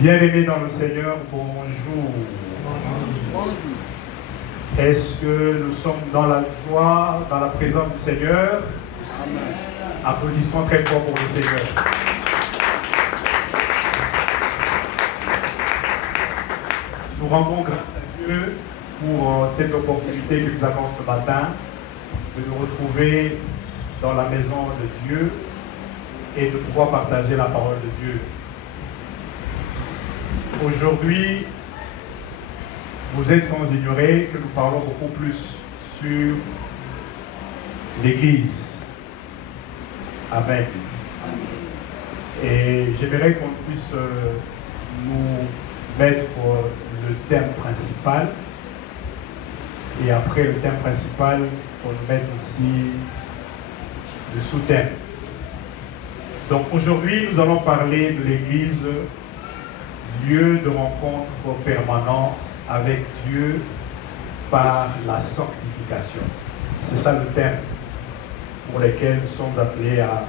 Bien-aimés dans le Seigneur, bonjour. Bonjour. Est-ce que nous sommes dans la joie, dans la présence du Seigneur? Amen. Applaudissements très forts pour le Seigneur. Nous rendons grâce à Dieu pour cette opportunité que nous avons ce matin de nous retrouver dans la maison de Dieu et de pouvoir partager la parole de Dieu. Aujourd'hui, vous êtes sans ignorer que nous parlons beaucoup plus sur l'Église. Amen. Et j'aimerais qu'on puisse nous mettre le thème principal. Et après le thème principal, on nous mette aussi le sous-thème. Donc aujourd'hui, nous allons parler de l'Église, lieu de rencontre permanent avec Dieu par la sanctification. C'est ça le thème pour lequel nous sommes appelés à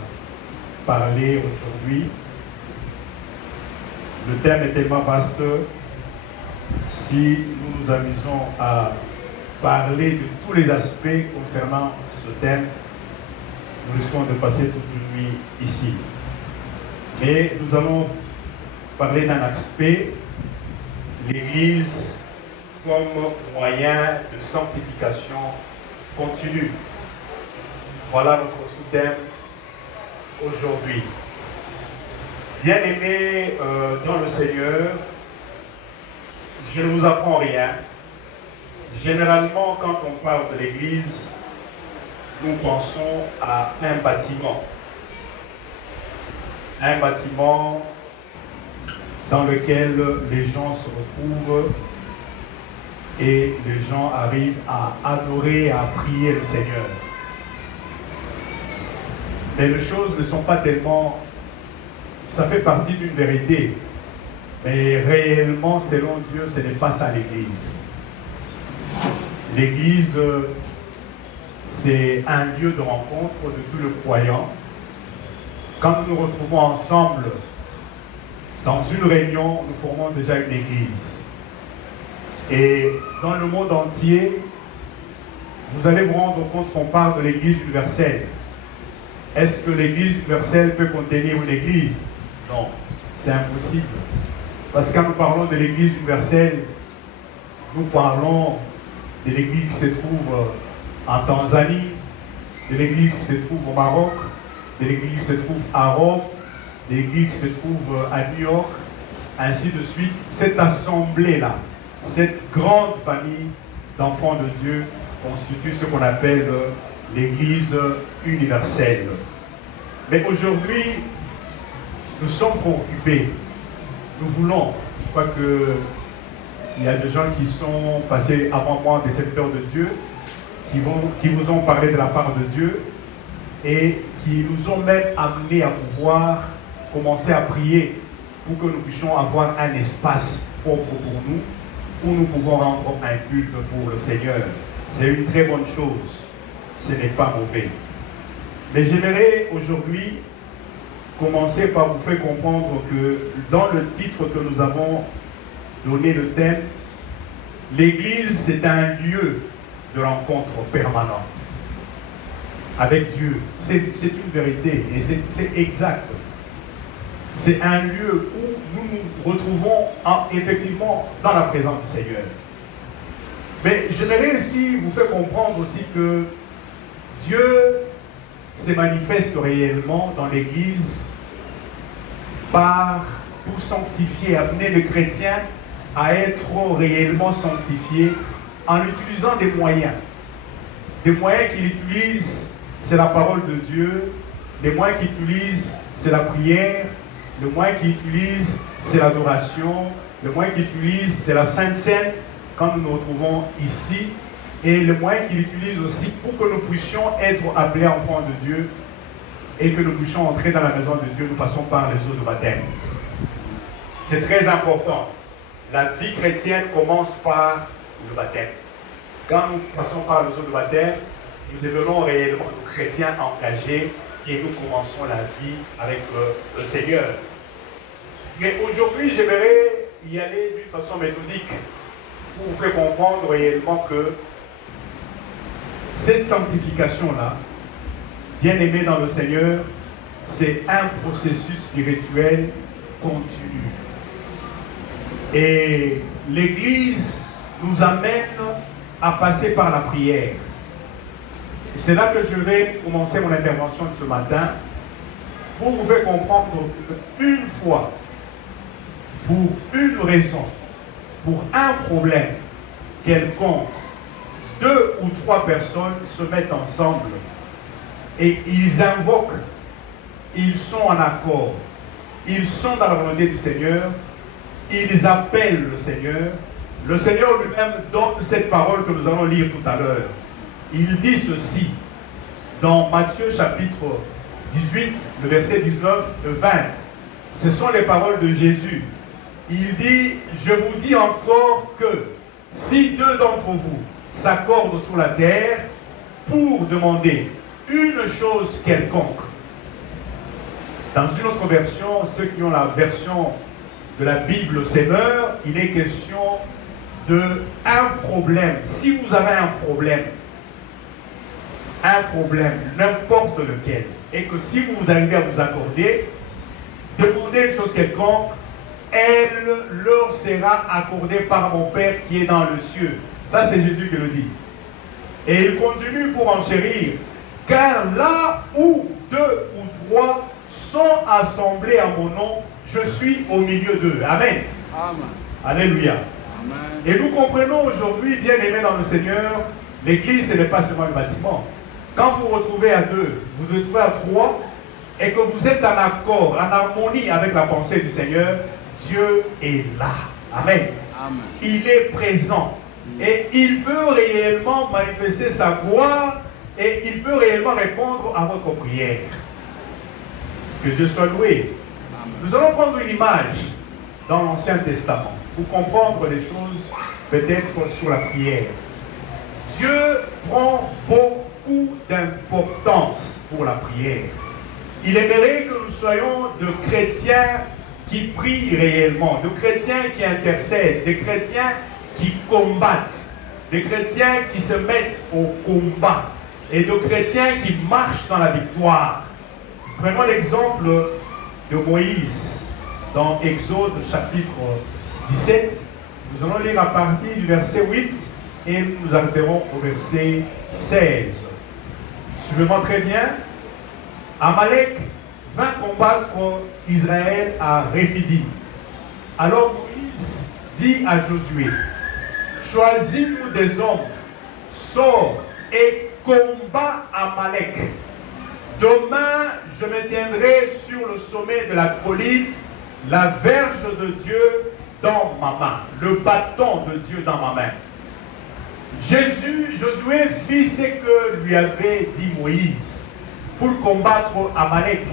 parler aujourd'hui. Le thème est tellement vaste. Si nous nous amusons à parler de tous les aspects concernant ce thème, nous risquons de passer toute une nuit ici. Mais nous allons parler d'un aspect, l'Église comme moyen de sanctification continue. Voilà notre sous-thème aujourd'hui. Bien-aimés dans le Seigneur, je ne vous apprends rien. Généralement, quand on parle de l'Église, nous pensons à un bâtiment. Un bâtiment dans lequel les gens se retrouvent et les gens arrivent à adorer, à prier le Seigneur. Mais les choses ne sont pas tellement... Ça fait partie d'une vérité. Mais réellement, selon Dieu, ce n'est pas ça l'Église. L'Église, c'est un lieu de rencontre de tous les croyants. Quand nous nous retrouvons ensemble dans une réunion, nous formons déjà une Église. Et dans le monde entier, vous allez vous rendre compte qu'on parle de l'Église universelle. Est-ce que l'Église universelle peut contenir une Église? Non, c'est impossible. Parce que quand nous parlons de l'Église universelle, nous parlons de l'Église qui se trouve en Tanzanie, de l'Église qui se trouve au Maroc, de l'Église qui se trouve à Rome, de l'Église qui se trouve à New York, ainsi de suite. Cette assemblée-là, cette grande famille d'enfants de Dieu constitue ce qu'on appelle l'Église universelle. Mais aujourd'hui, nous sommes préoccupés. Nous voulons, je crois qu'il y a des gens qui sont passés avant moi, des serviteurs de Dieu, qui vous ont parlé de la part de Dieu et qui nous ont même amenés à pouvoir commencer à prier pour que nous puissions avoir un espace propre pour nous, où nous pouvons rendre un culte pour le Seigneur. C'est une très bonne chose. Ce n'est pas mauvais. Mais j'aimerais aujourd'hui commencer par vous faire comprendre que dans le titre que nous avons donné le thème, l'Église c'est un lieu de rencontre permanent avec Dieu. C'est une vérité et c'est exact. C'est un lieu où nous nous retrouvons effectivement dans la présence du Seigneur. Mais j'aimerais aussi vous faire comprendre aussi que Dieu se manifeste réellement dans l'Église pour sanctifier, amener le chrétien à être réellement sanctifié en utilisant des moyens. Des moyens qu'il utilise, c'est la parole de Dieu. Les moyens qu'il utilise, c'est la prière. Le moyen qu'il utilise, c'est l'adoration. Le moyen qu'il utilise, c'est la Sainte Seine, quand nous nous retrouvons ici. Et le moyen qu'il utilise aussi pour que nous puissions être appelés enfants de Dieu et que nous puissions entrer dans la maison de Dieu, nous passons par les eaux de baptême. C'est très important. La vie chrétienne commence par le baptême. Quand nous passons par les eaux de baptême, nous devenons réellement des chrétiens engagés et nous commençons la vie avec le Seigneur. Mais aujourd'hui, j'aimerais y aller d'une façon méthodique pour vous faire comprendre réellement que cette sanctification-là, bien aimé dans le Seigneur, c'est un processus spirituel continu. Et l'Église nous amène à passer par la prière. C'est là que je vais commencer mon intervention de ce matin pour vous faire comprendre qu'une fois, pour une raison, pour un problème quelconque, 2 ou 3 personnes se mettent ensemble et ils invoquent, ils sont en accord, ils sont dans la volonté du Seigneur, ils appellent le Seigneur lui-même donne cette parole que nous allons lire tout à l'heure. Il dit ceci dans Matthieu chapitre 18, le verset 19 et 20. Ce sont les paroles de Jésus. Il dit, je vous dis encore que si 2 d'entre vous s'accordent sur la terre pour demander une chose quelconque. Dans une autre version, ceux qui ont la version de la Bible Semeur, il est question de un problème. Si vous avez un problème, n'importe lequel, et que si vous arrivez à vous accorder, demandez une chose quelconque, elle leur sera accordée par mon Père qui est dans le ciel. Ça, c'est Jésus qui le dit. Et il continue pour enchérir. Car là où 2 ou 3 sont assemblés à mon nom, je suis au milieu d'eux. Amen. Amen. Alléluia. Amen. Et nous comprenons aujourd'hui, bien aimés dans le Seigneur, l'Église, ce n'est pas seulement le bâtiment. Quand vous vous retrouvez à 2, vous vous retrouvez à 3, et que vous êtes en accord, en harmonie avec la pensée du Seigneur, Dieu est là. Amen. Amen. Il est présent. Et il peut réellement manifester sa gloire et il peut réellement répondre à votre prière. Que Dieu soit loué. Amen. Nous allons prendre une image dans l'Ancien Testament pour comprendre les choses peut-être sur la prière. Dieu prend beaucoup d'importance pour la prière. Il aimerait que nous soyons de chrétiens qui prient réellement, de chrétiens qui intercèdent, des chrétiens qui combattent, des chrétiens qui se mettent au combat et de chrétiens qui marchent dans la victoire. Prenons l'exemple de Moïse dans Exode chapitre 17. Nous allons lire à partir du verset 8 et nous arriverons au verset 16. Suivez-moi très bien. Amalek vint combattre Israël à Réphidim. Alors Moïse dit à Josué, choisis-nous des hommes, sors et combat Amalek. Demain, je me tiendrai sur le sommet de la colline, la verge de Dieu dans ma main, le bâton de Dieu dans ma main. Josué fit ce que lui avait dit Moïse pour combattre Amalek.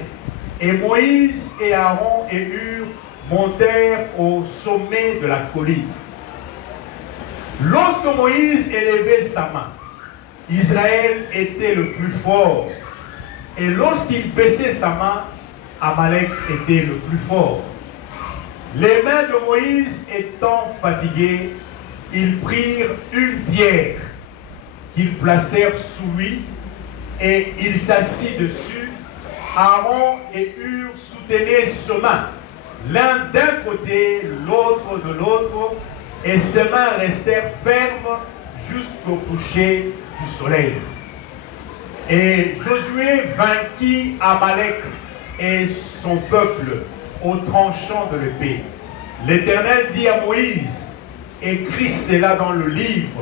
Et Moïse et Aaron et Hur montèrent au sommet de la colline. Lorsque Moïse élevait sa main, Israël était le plus fort. Et lorsqu'il baissait sa main, Amalek était le plus fort. Les mains de Moïse étant fatiguées, ils prirent une pierre qu'ils placèrent sous lui et il s'assit dessus. Aaron et Hur soutenaient ses mains, l'un d'un côté, l'autre de l'autre, et ses mains restèrent fermes jusqu'au coucher du soleil. Et Josué vainquit Amalek et son peuple au tranchant de l'épée. L'Éternel dit à Moïse, écris cela dans le livre,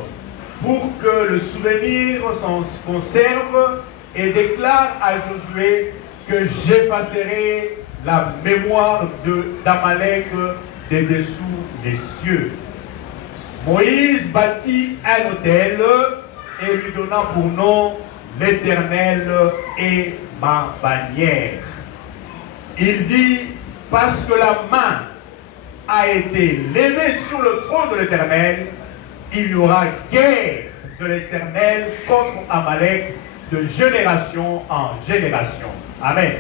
pour que le souvenir s'en conserve, et déclare à Josué que j'effacerai la mémoire d'Amalek des dessous des cieux. Moïse bâtit un autel et lui donna pour nom l'Éternel est ma bannière. Il dit, parce que la main a été levée sur le trône de l'Éternel, il y aura guerre de l'Éternel contre Amalek de génération en génération. Amen.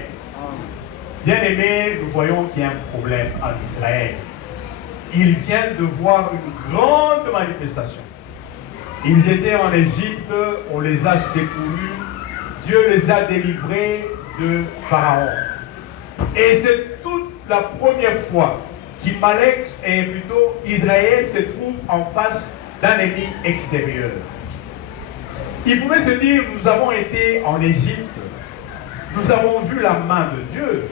Bien aimés, nous voyons qu'il y a un problème en Israël. Ils viennent de voir une grande manifestation. Ils étaient en Égypte, on les a secourus, Dieu les a délivrés de Pharaon. Et c'est toute la première fois qu'Amalek, et plutôt Israël, se trouve en face d'un ennemi extérieur. Ils pouvaient se dire, nous avons été en Égypte, nous avons vu la main de Dieu,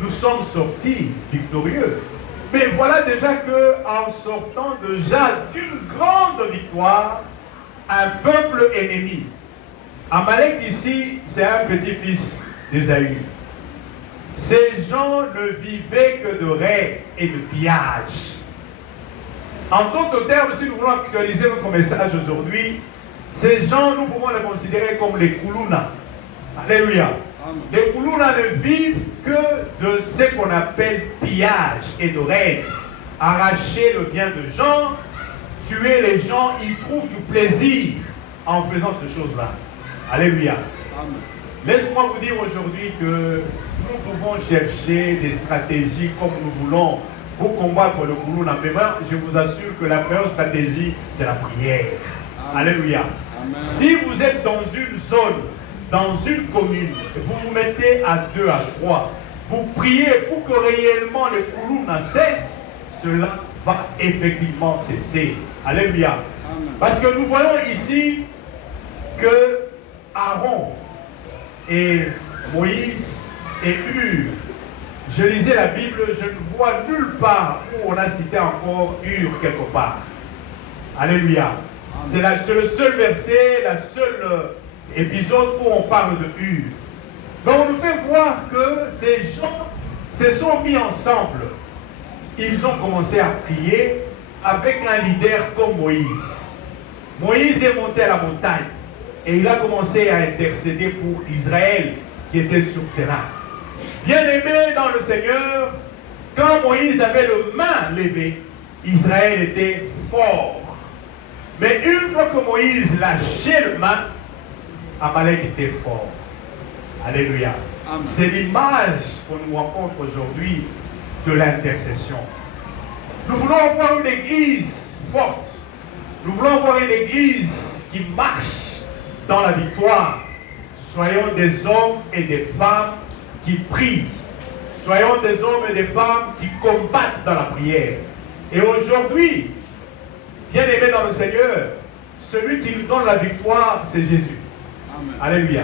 nous sommes sortis victorieux. Mais voilà déjà qu'en sortant déjà d'une grande victoire, un peuple ennemi. Amalek ici, c'est un petit-fils d'Ésaü. Ces gens ne vivaient que de rêves et de pillages. En d'autres termes, si nous voulons actualiser notre message aujourd'hui, ces gens, nous pouvons les considérer comme les Koulouna. Alléluia. Les Koulouna ne vivent que de ce qu'on appelle pillage et de rêve. Arracher le bien de gens, tuer les gens, ils trouvent du plaisir en faisant ces choses-là. Alléluia. Laisse-moi vous dire aujourd'hui que nous pouvons chercher des stratégies comme nous voulons pour combattre le Koulouna. Mais moi, je vous assure que la meilleure stratégie, c'est la prière. Amen. Alléluia. Amen. Si vous êtes dans une zone, dans une commune, vous vous mettez à 2, à 3, vous priez pour que réellement le Koulouna cesse, cela va effectivement cesser. Alléluia. Amen. Parce que nous voyons ici que Aaron et Moïse et Hur, je lisais la Bible, je ne vois nulle part où on a cité encore Hur quelque part. Alléluia. C'est le seul verset, la seule épisode où on parle de Hur. Mais on nous fait voir que ces gens se sont mis ensemble. Ils ont commencé à prier avec un leader comme Moïse. Moïse est monté à la montagne et il a commencé à intercéder pour Israël qui était sur le terrain. Bien-aimé dans le Seigneur, quand Moïse avait le main levée, Israël était fort. Mais une fois que Moïse lâchait le main, Amalek était fort. Alléluia. C'est l'image qu'on nous rencontre aujourd'hui de l'intercession. Nous voulons avoir une église forte. Nous voulons avoir une église qui marche dans la victoire. Soyons des hommes et des femmes qui prient. Soyons des hommes et des femmes qui combattent dans la prière. Et aujourd'hui, bien-aimés dans le Seigneur, celui qui nous donne la victoire, c'est Jésus. Amen. Alléluia.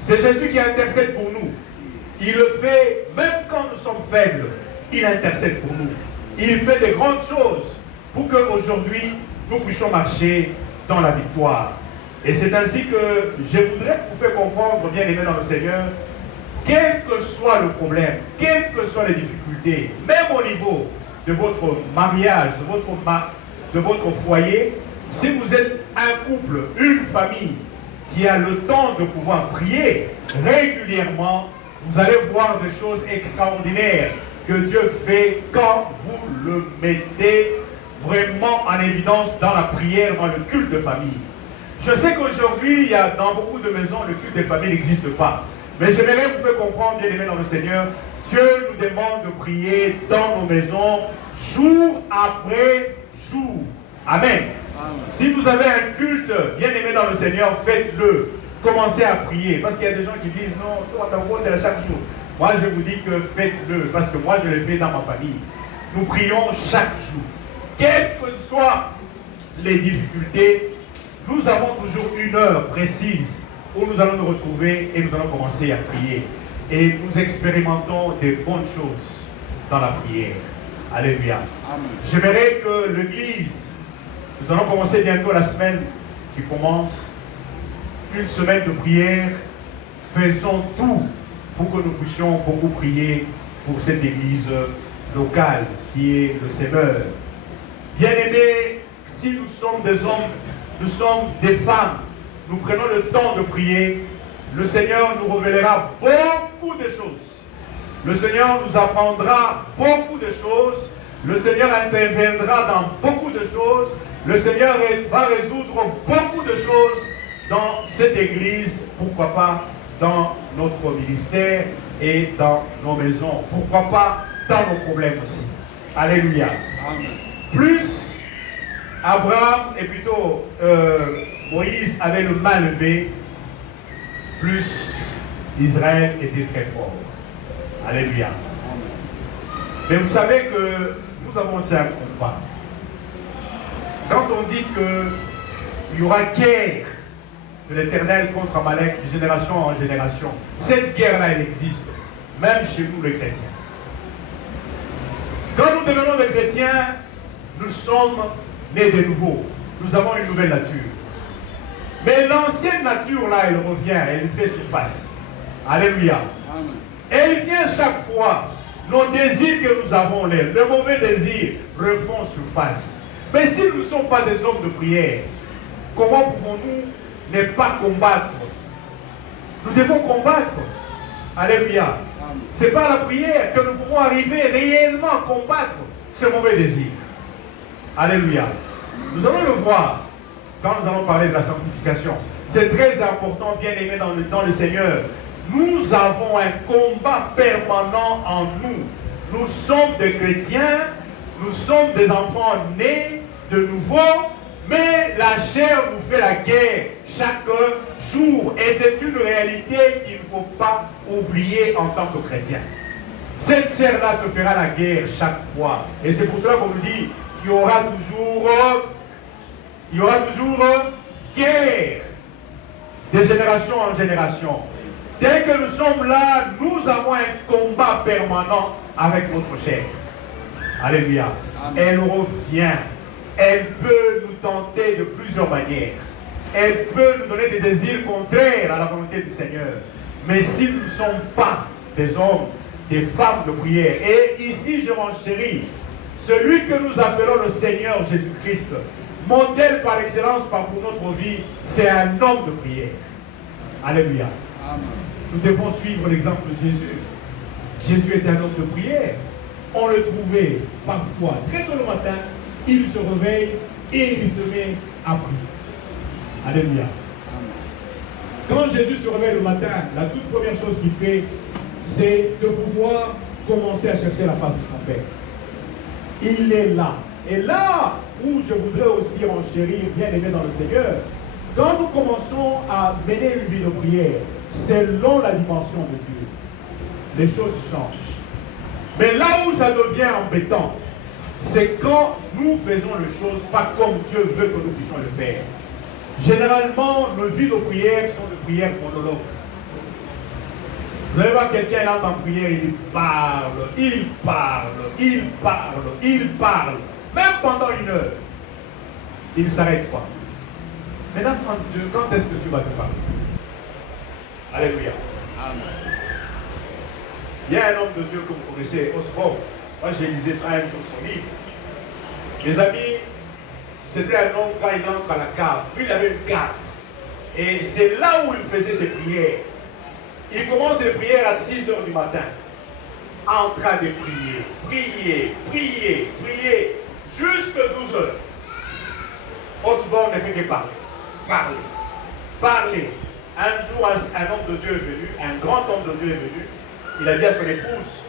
C'est Jésus qui intercède pour nous. Il le fait même quand nous sommes faibles. Il intercède pour nous. Il fait de grandes choses pour qu'aujourd'hui, nous puissions marcher dans la victoire. Et c'est ainsi que je voudrais vous faire comprendre, bien-aimés dans le Seigneur, quel que soit le problème, quelles que soient les difficultés, même au niveau de votre mariage, de votre foyer, si vous êtes un couple, une famille qui a le temps de pouvoir prier régulièrement, vous allez voir des choses extraordinaires que Dieu fait quand vous le mettez vraiment en évidence dans la prière, dans le culte de famille. Je sais qu'aujourd'hui, il y a dans beaucoup de maisons, le culte des familles n'existe pas. Mais j'aimerais vous faire comprendre, bien aimés dans le Seigneur, Dieu nous demande de prier dans nos maisons, jour après jour. Amen. Amen. Si vous avez un culte, bien aimé dans le Seigneur, faites-le. Commencez à prier. Parce qu'il y a des gens qui disent, non, toi, t'as beau faire chaque jour. Moi, je vous dis que faites-le. Parce que moi, je le fais dans ma famille. Nous prions chaque jour. Quelles que soient les difficultés, nous avons toujours une heure précise où nous allons nous retrouver et nous allons commencer à prier. Et nous expérimentons des bonnes choses dans la prière. Alléluia. J'aimerais que l'Église, nous allons commencer bientôt la semaine qui commence, une semaine de prière. Faisons tout pour que nous puissions beaucoup prier pour cette Église locale qui est le Seigneur. Bien-aimés, si nous sommes des hommes, nous sommes des femmes, nous prenons le temps de prier, le Seigneur nous révélera beaucoup de choses. Le Seigneur nous apprendra beaucoup de choses. Le Seigneur interviendra dans beaucoup de choses. Le Seigneur va résoudre beaucoup de choses dans cette église, pourquoi pas dans notre ministère, et dans nos maisons. Pourquoi pas dans nos problèmes aussi. Alléluia. Amen. Plus Abraham, et plutôt Moïse avait le mal levé, plus Israël était très fort. Alléluia. Amen. Mais vous savez que nous avons aussi un combat. Quand on dit qu'il y aura guerre de l'Éternel contre Amalek de génération en génération, cette guerre-là, elle existe, même chez nous les chrétiens. Quand nous devenons des chrétiens, nous sommes nés de nouveau. Nous avons une nouvelle nature. Mais l'ancienne nature, là, elle revient, elle fait surface. Alléluia. Amen. Elle vient chaque fois. Nos désirs que nous avons, les mauvais désirs, refont surface. Mais si nous ne sommes pas des hommes de prière, comment pouvons-nous ne pas combattre? Nous devons combattre. Alléluia. C'est par la prière que nous pouvons arriver réellement à combattre ce mauvais désir. Alléluia. Nous allons le voir quand nous allons parler de la sanctification. C'est très important, bien aimé dans le Seigneur. Nous avons un combat permanent en nous. Nous sommes des chrétiens, nous sommes des enfants nés de nouveau, mais la chair nous fait la guerre chaque jour. Et c'est une réalité qu'il ne faut pas oublier en tant que chrétien. Cette chair-là te fera la guerre chaque fois. Et c'est pour cela qu'on nous dit qu'il y aura toujours guerre de génération en génération. Dès que nous sommes là, nous avons un combat permanent avec notre chair. Alléluia. Amen. Elle revient. Elle peut nous tenter de plusieurs manières. Elle peut nous donner des désirs contraires à la volonté du Seigneur. Mais si nous ne sommes pas des hommes, des femmes de prière, et ici je m'enchéris, celui que nous appelons le Seigneur Jésus-Christ, modèle par excellence pour notre vie, c'est un homme de prière. Alléluia. Amen. Nous devons suivre l'exemple de Jésus. Jésus était un homme de prière. On le trouvait parfois très tôt le matin, il se réveille et il se met à prier. Alléluia. Quand Jésus se réveille le matin, la toute première chose qu'il fait, c'est de pouvoir commencer à chercher la face de son Père. Il est là. Et là où je voudrais aussi enchérir, bien aimé dans le Seigneur, quand nous commençons à mener une vie de prière, selon la dimension de Dieu, les choses changent. Mais là où ça devient embêtant, c'est quand nous faisons les choses pas comme Dieu veut que nous puissions le faire. Généralement, nos vies de prière sont de prières monologues. Vous allez voir quelqu'un là en prière, il parle, il parle, il parle, il parle. Même pendant une heure, il ne s'arrête pas. Maintenant, quand est-ce que Dieu va te parler? Alléluia. Amen. Il y a un homme de Dieu que vous connaissez, Osborne. Moi, j'ai lisé ça un jour son livre. Les amis, c'était un homme quand il entre à la cave. Lui, il avait une cave. Et c'est là où il faisait ses prières. Il commence ses prières à 6 h du matin. En train de prier, prier, prier, prier. Jusqu'à 12 h. Osborne ne fait que parler. Parler. Parler. Un jour, un homme de Dieu est venu, un grand homme de Dieu est venu. Il a dit à son épouse,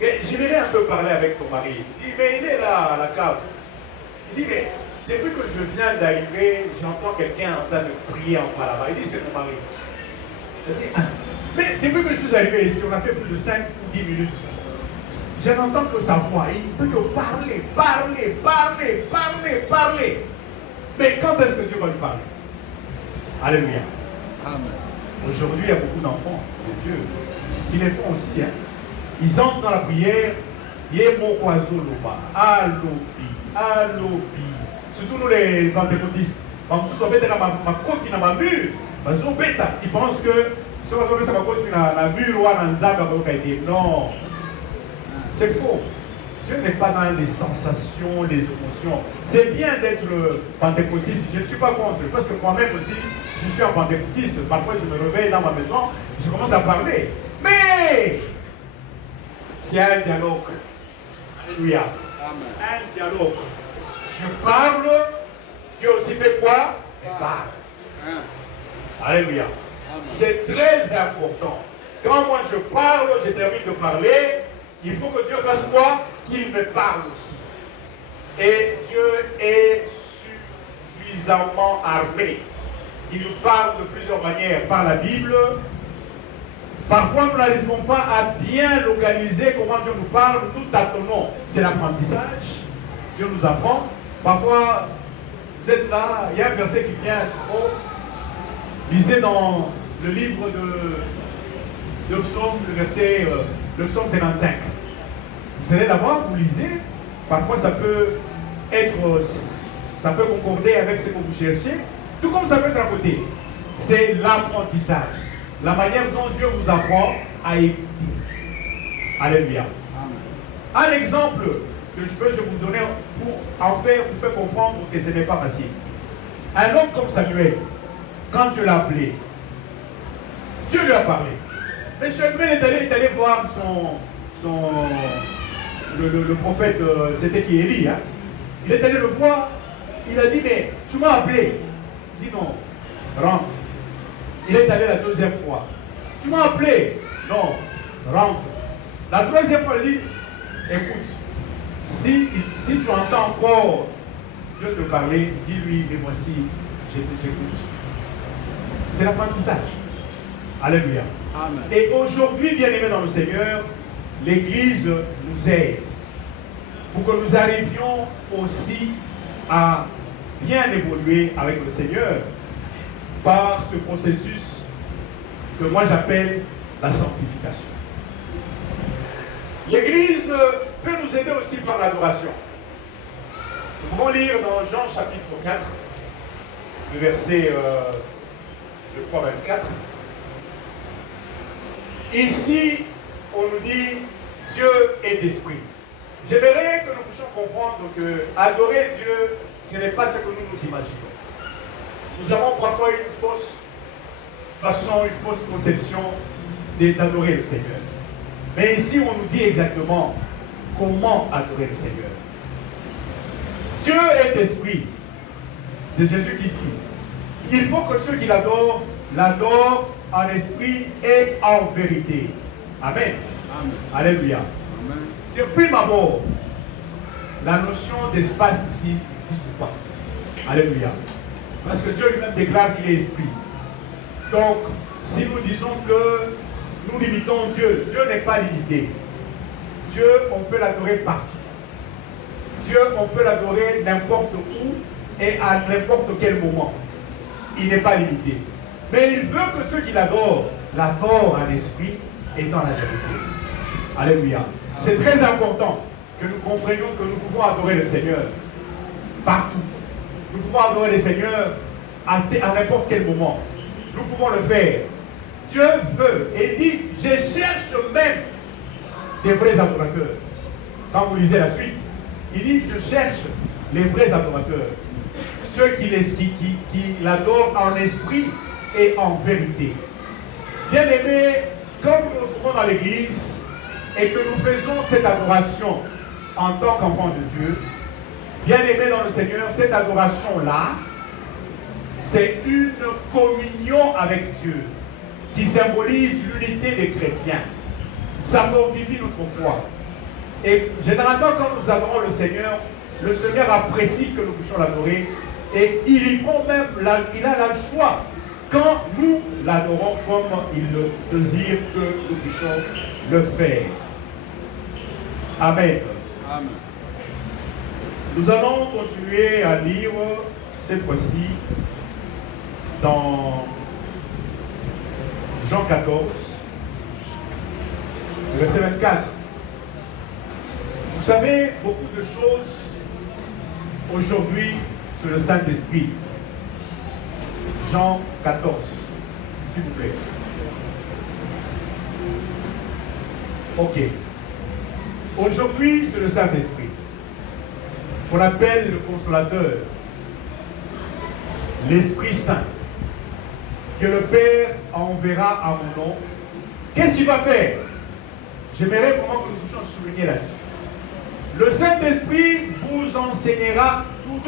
j'aimerais un peu parler avec ton mari. Il dit, mais il est là à la cave. Il dit, mais depuis que je viens d'arriver, j'entends quelqu'un en train de prier en bas là-bas. Il dit, c'est mon mari. Je dis, ah. Mais depuis que je suis arrivé ici, on a fait plus de 5 ou 10 minutes. Je n'entends que sa voix. Il peut que parler, parler, parler, parler, parler. Mais quand est-ce que Dieu va lui parler? Alléluia. Amen. Aujourd'hui, il y a beaucoup d'enfants de Dieu qui les font aussi. Hein. Ils entrent dans la prière. Surtout nous les pentecôtistes. Ils pensent que non, c'est faux. Dieu n'est pas dans les sensations, les émotions. C'est bien d'être pentecôtiste. Je ne suis pas contre. Parce que moi-même aussi, je suis un pentecôtiste. Parfois, je me réveille dans ma maison, je commence à parler. Mais c'est un dialogue. Alléluia. Amen. Un dialogue. Je parle, Dieu aussi fait quoi? Il parle. Alléluia. C'est très important. quand moi je parle, je termine de parler, il faut que Dieu fasse quoi? Qu'il me parle aussi. Et Dieu est suffisamment armé. Il nous parle de plusieurs manières par la Bible. Parfois, nous n'arrivons pas à bien localiser comment Dieu nous parle, nous tâtonnons. C'est l'apprentissage. Dieu nous apprend. Parfois, vous êtes là, il y a un verset qui vient. Oh, lisez dans le livre de Psaume, le Psaume 55. Vous allez là-bas, vous lisez. Parfois, ça peut concorder avec ce que vous cherchez. Tout comme ça peut être à côté. C'est l'apprentissage. La manière dont Dieu vous apprend à écouter. Alléluia. Un exemple que je peux vous donner pour vous faire comprendre que ce n'est pas facile. Un homme comme Samuel, quand Dieu l'a appelé, Dieu lui a parlé. Mais Samuel est allé voir le prophète, c'était qui, Élie. Hein? Il est allé le voir, il a dit, mais tu m'as appelé. Il dit non, rentre. Il est allé la deuxième fois. Tu m'as appelé. Non, rentre. La troisième fois, il dit, écoute, si tu entends encore Dieu te parler, dis-lui, mais voici, j'écoute. C'est l'apprentissage. Alléluia. Amen. Et aujourd'hui, bien-aimés dans le Seigneur, l'Église nous aide pour que nous arrivions aussi à bien évoluer avec le Seigneur par ce processus que moi j'appelle la sanctification. L'Église peut nous aider aussi par l'adoration. Nous pouvons lire dans Jean chapitre 4, le verset, je crois, 24. Ici, on nous dit Dieu est esprit. J'aimerais que nous puissions comprendre que adorer Dieu, ce n'est pas ce que nous imaginons. Nous avons parfois une fausse façon, une fausse conception d'adorer le Seigneur. Mais ici, on nous dit exactement comment adorer le Seigneur. Dieu est esprit. C'est Jésus qui dit. Il faut que ceux qui l'adorent en esprit et en vérité. Amen. Amen. Alléluia. Amen. Depuis ma mort, la notion d'espace ici n'existe pas. Alléluia. Parce que Dieu lui-même déclare qu'il est esprit. Donc, si nous disons que nous limitons Dieu, Dieu n'est pas limité. Dieu, on peut l'adorer partout. Dieu, on peut l'adorer n'importe où et à n'importe quel moment. Il n'est pas limité. Mais il veut que ceux qui l'adorent en esprit et dans la vérité. Alléluia. C'est très important que nous comprenions que nous pouvons adorer le Seigneur partout. Nous pouvons adorer le Seigneur à n'importe quel moment. Nous pouvons le faire. Dieu veut. Et il dit, je cherche même des vrais adorateurs. Quand vous lisez la suite, il dit, je cherche les vrais adorateurs. Ceux qui l'adorent en esprit et en vérité. Bien aimés, comme nous nous trouvons dans l'église et que nous faisons cette adoration en tant qu'enfants de Dieu, bien aimés dans le Seigneur, cette adoration-là, c'est une communion avec Dieu qui symbolise l'unité des chrétiens. Ça fortifie notre foi. Et généralement, quand nous adorons le Seigneur apprécie que nous puissions l'adorer et il y prend même, il a le choix quand nous l'adorons comme il le désire que nous puissions le faire. Amen. Amen. Nous allons continuer à lire cette fois-ci dans Jean 14, verset 24. Vous savez beaucoup de choses aujourd'hui sur le Saint-Esprit. Jean 14, s'il vous plaît. Ok. Aujourd'hui, c'est le Saint-Esprit, qu'on appelle le consolateur, l'Esprit Saint, que le Père enverra à mon nom. Qu'est-ce qu'il va faire? J'aimerais vraiment que nous puissions souligner là-dessus. Le Saint-Esprit vous enseignera toutes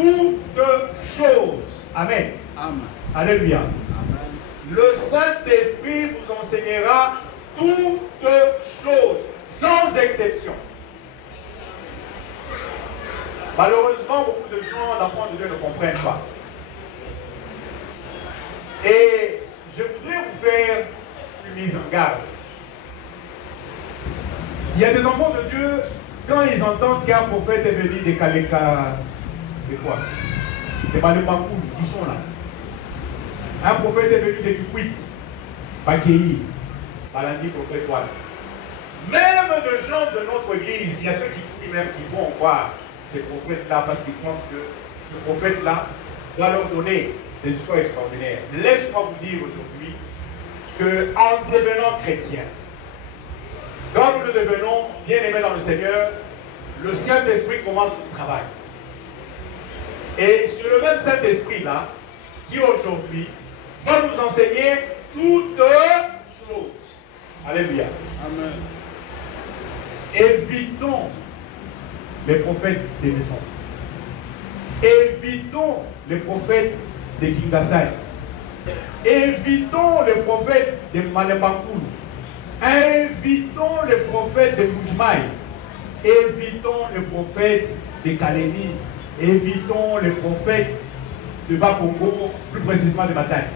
choses. Amen. Amen. Alléluia. Amen. Le Saint-Esprit vous enseignera toutes choses, sans exception. Malheureusement, beaucoup de gens, d'enfants de Dieu, ne comprennent pas. Et je voudrais vous faire une mise en garde. Il y a des enfants de Dieu, quand ils entendent qu'un prophète est venu des Kaleka, de quoi? Des Malemakoul, ils sont là. Un prophète est venu des Kukwit, Bakei, Balandi, prophète Wad. Même de gens de notre église, il y a ceux qui fouillent même, qui vont voir ces prophètes-là parce qu'ils pensent que ce prophète-là doit leur donner des histoires extraordinaires. Laisse-moi vous dire aujourd'hui qu'en devenant chrétien, quand nous le devenons bien-aimés dans le Seigneur, le Saint-Esprit commence son travail. Et c'est le même Saint-Esprit-là qui aujourd'hui va nous enseigner toutes choses. Alléluia. Amen. Évitons les prophètes des maisons. Évitons les prophètes des Kingasai. Évitons les prophètes des Malemakoul. Invitons les prophètes de Moujmaï. Évitons les prophètes de Kalemi. Évitons les prophètes de Bakongo, plus précisément de Matati.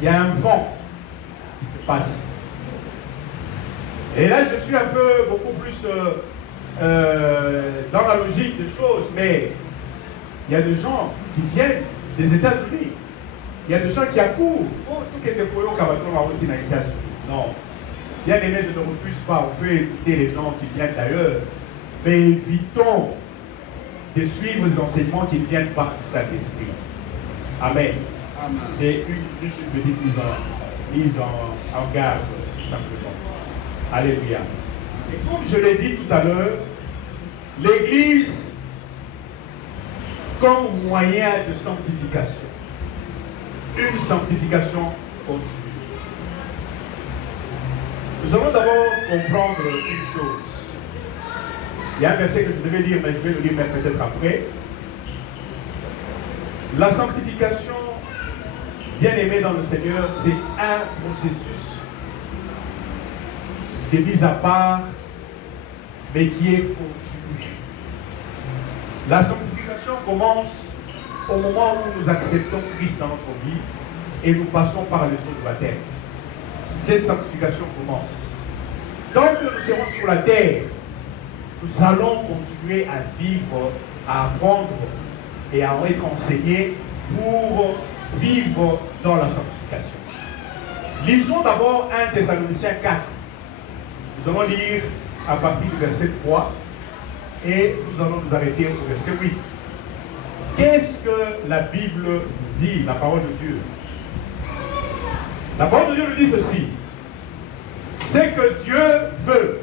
Il y a un vent qui se passe. Et là, je suis un peu beaucoup plus dans la logique des choses, mais il y a des gens qui viennent des États-Unis. Il y a des gens qui accourent. Oh, tout qui est déployé au Cameroun, à aux États-Unis. Non. Bien aimé, je ne refuse pas. On peut éviter les gens qui viennent d'ailleurs. Mais évitons de suivre les enseignements qui viennent par le Saint-Esprit. Amen. Amen. C'est juste une petite mise en garde, tout simplement. Alléluia. Et comme je l'ai dit tout à l'heure, l'Église comme moyen de sanctification. Une sanctification continue. Nous allons d'abord comprendre une chose. Il y a un verset que je devais lire, mais je vais le lire même peut-être après. La sanctification, bien aimée dans le Seigneur, c'est un processus de mise à part, mais qui est continu. La sanctification commence au moment où nous acceptons Christ dans notre vie et nous passons par les eaux de baptême. Cette sanctification commence. Tant que nous serons sur la terre, nous allons continuer à vivre, à apprendre et à être enseignés pour vivre dans la sanctification. Lisons d'abord 1 Thessaloniciens 4. Nous allons lire à partir du verset 3 et nous allons nous arrêter au verset 8. Qu'est-ce que la Bible nous dit, la parole de Dieu? La parole de Dieu nous dit ceci. C'est que Dieu veut.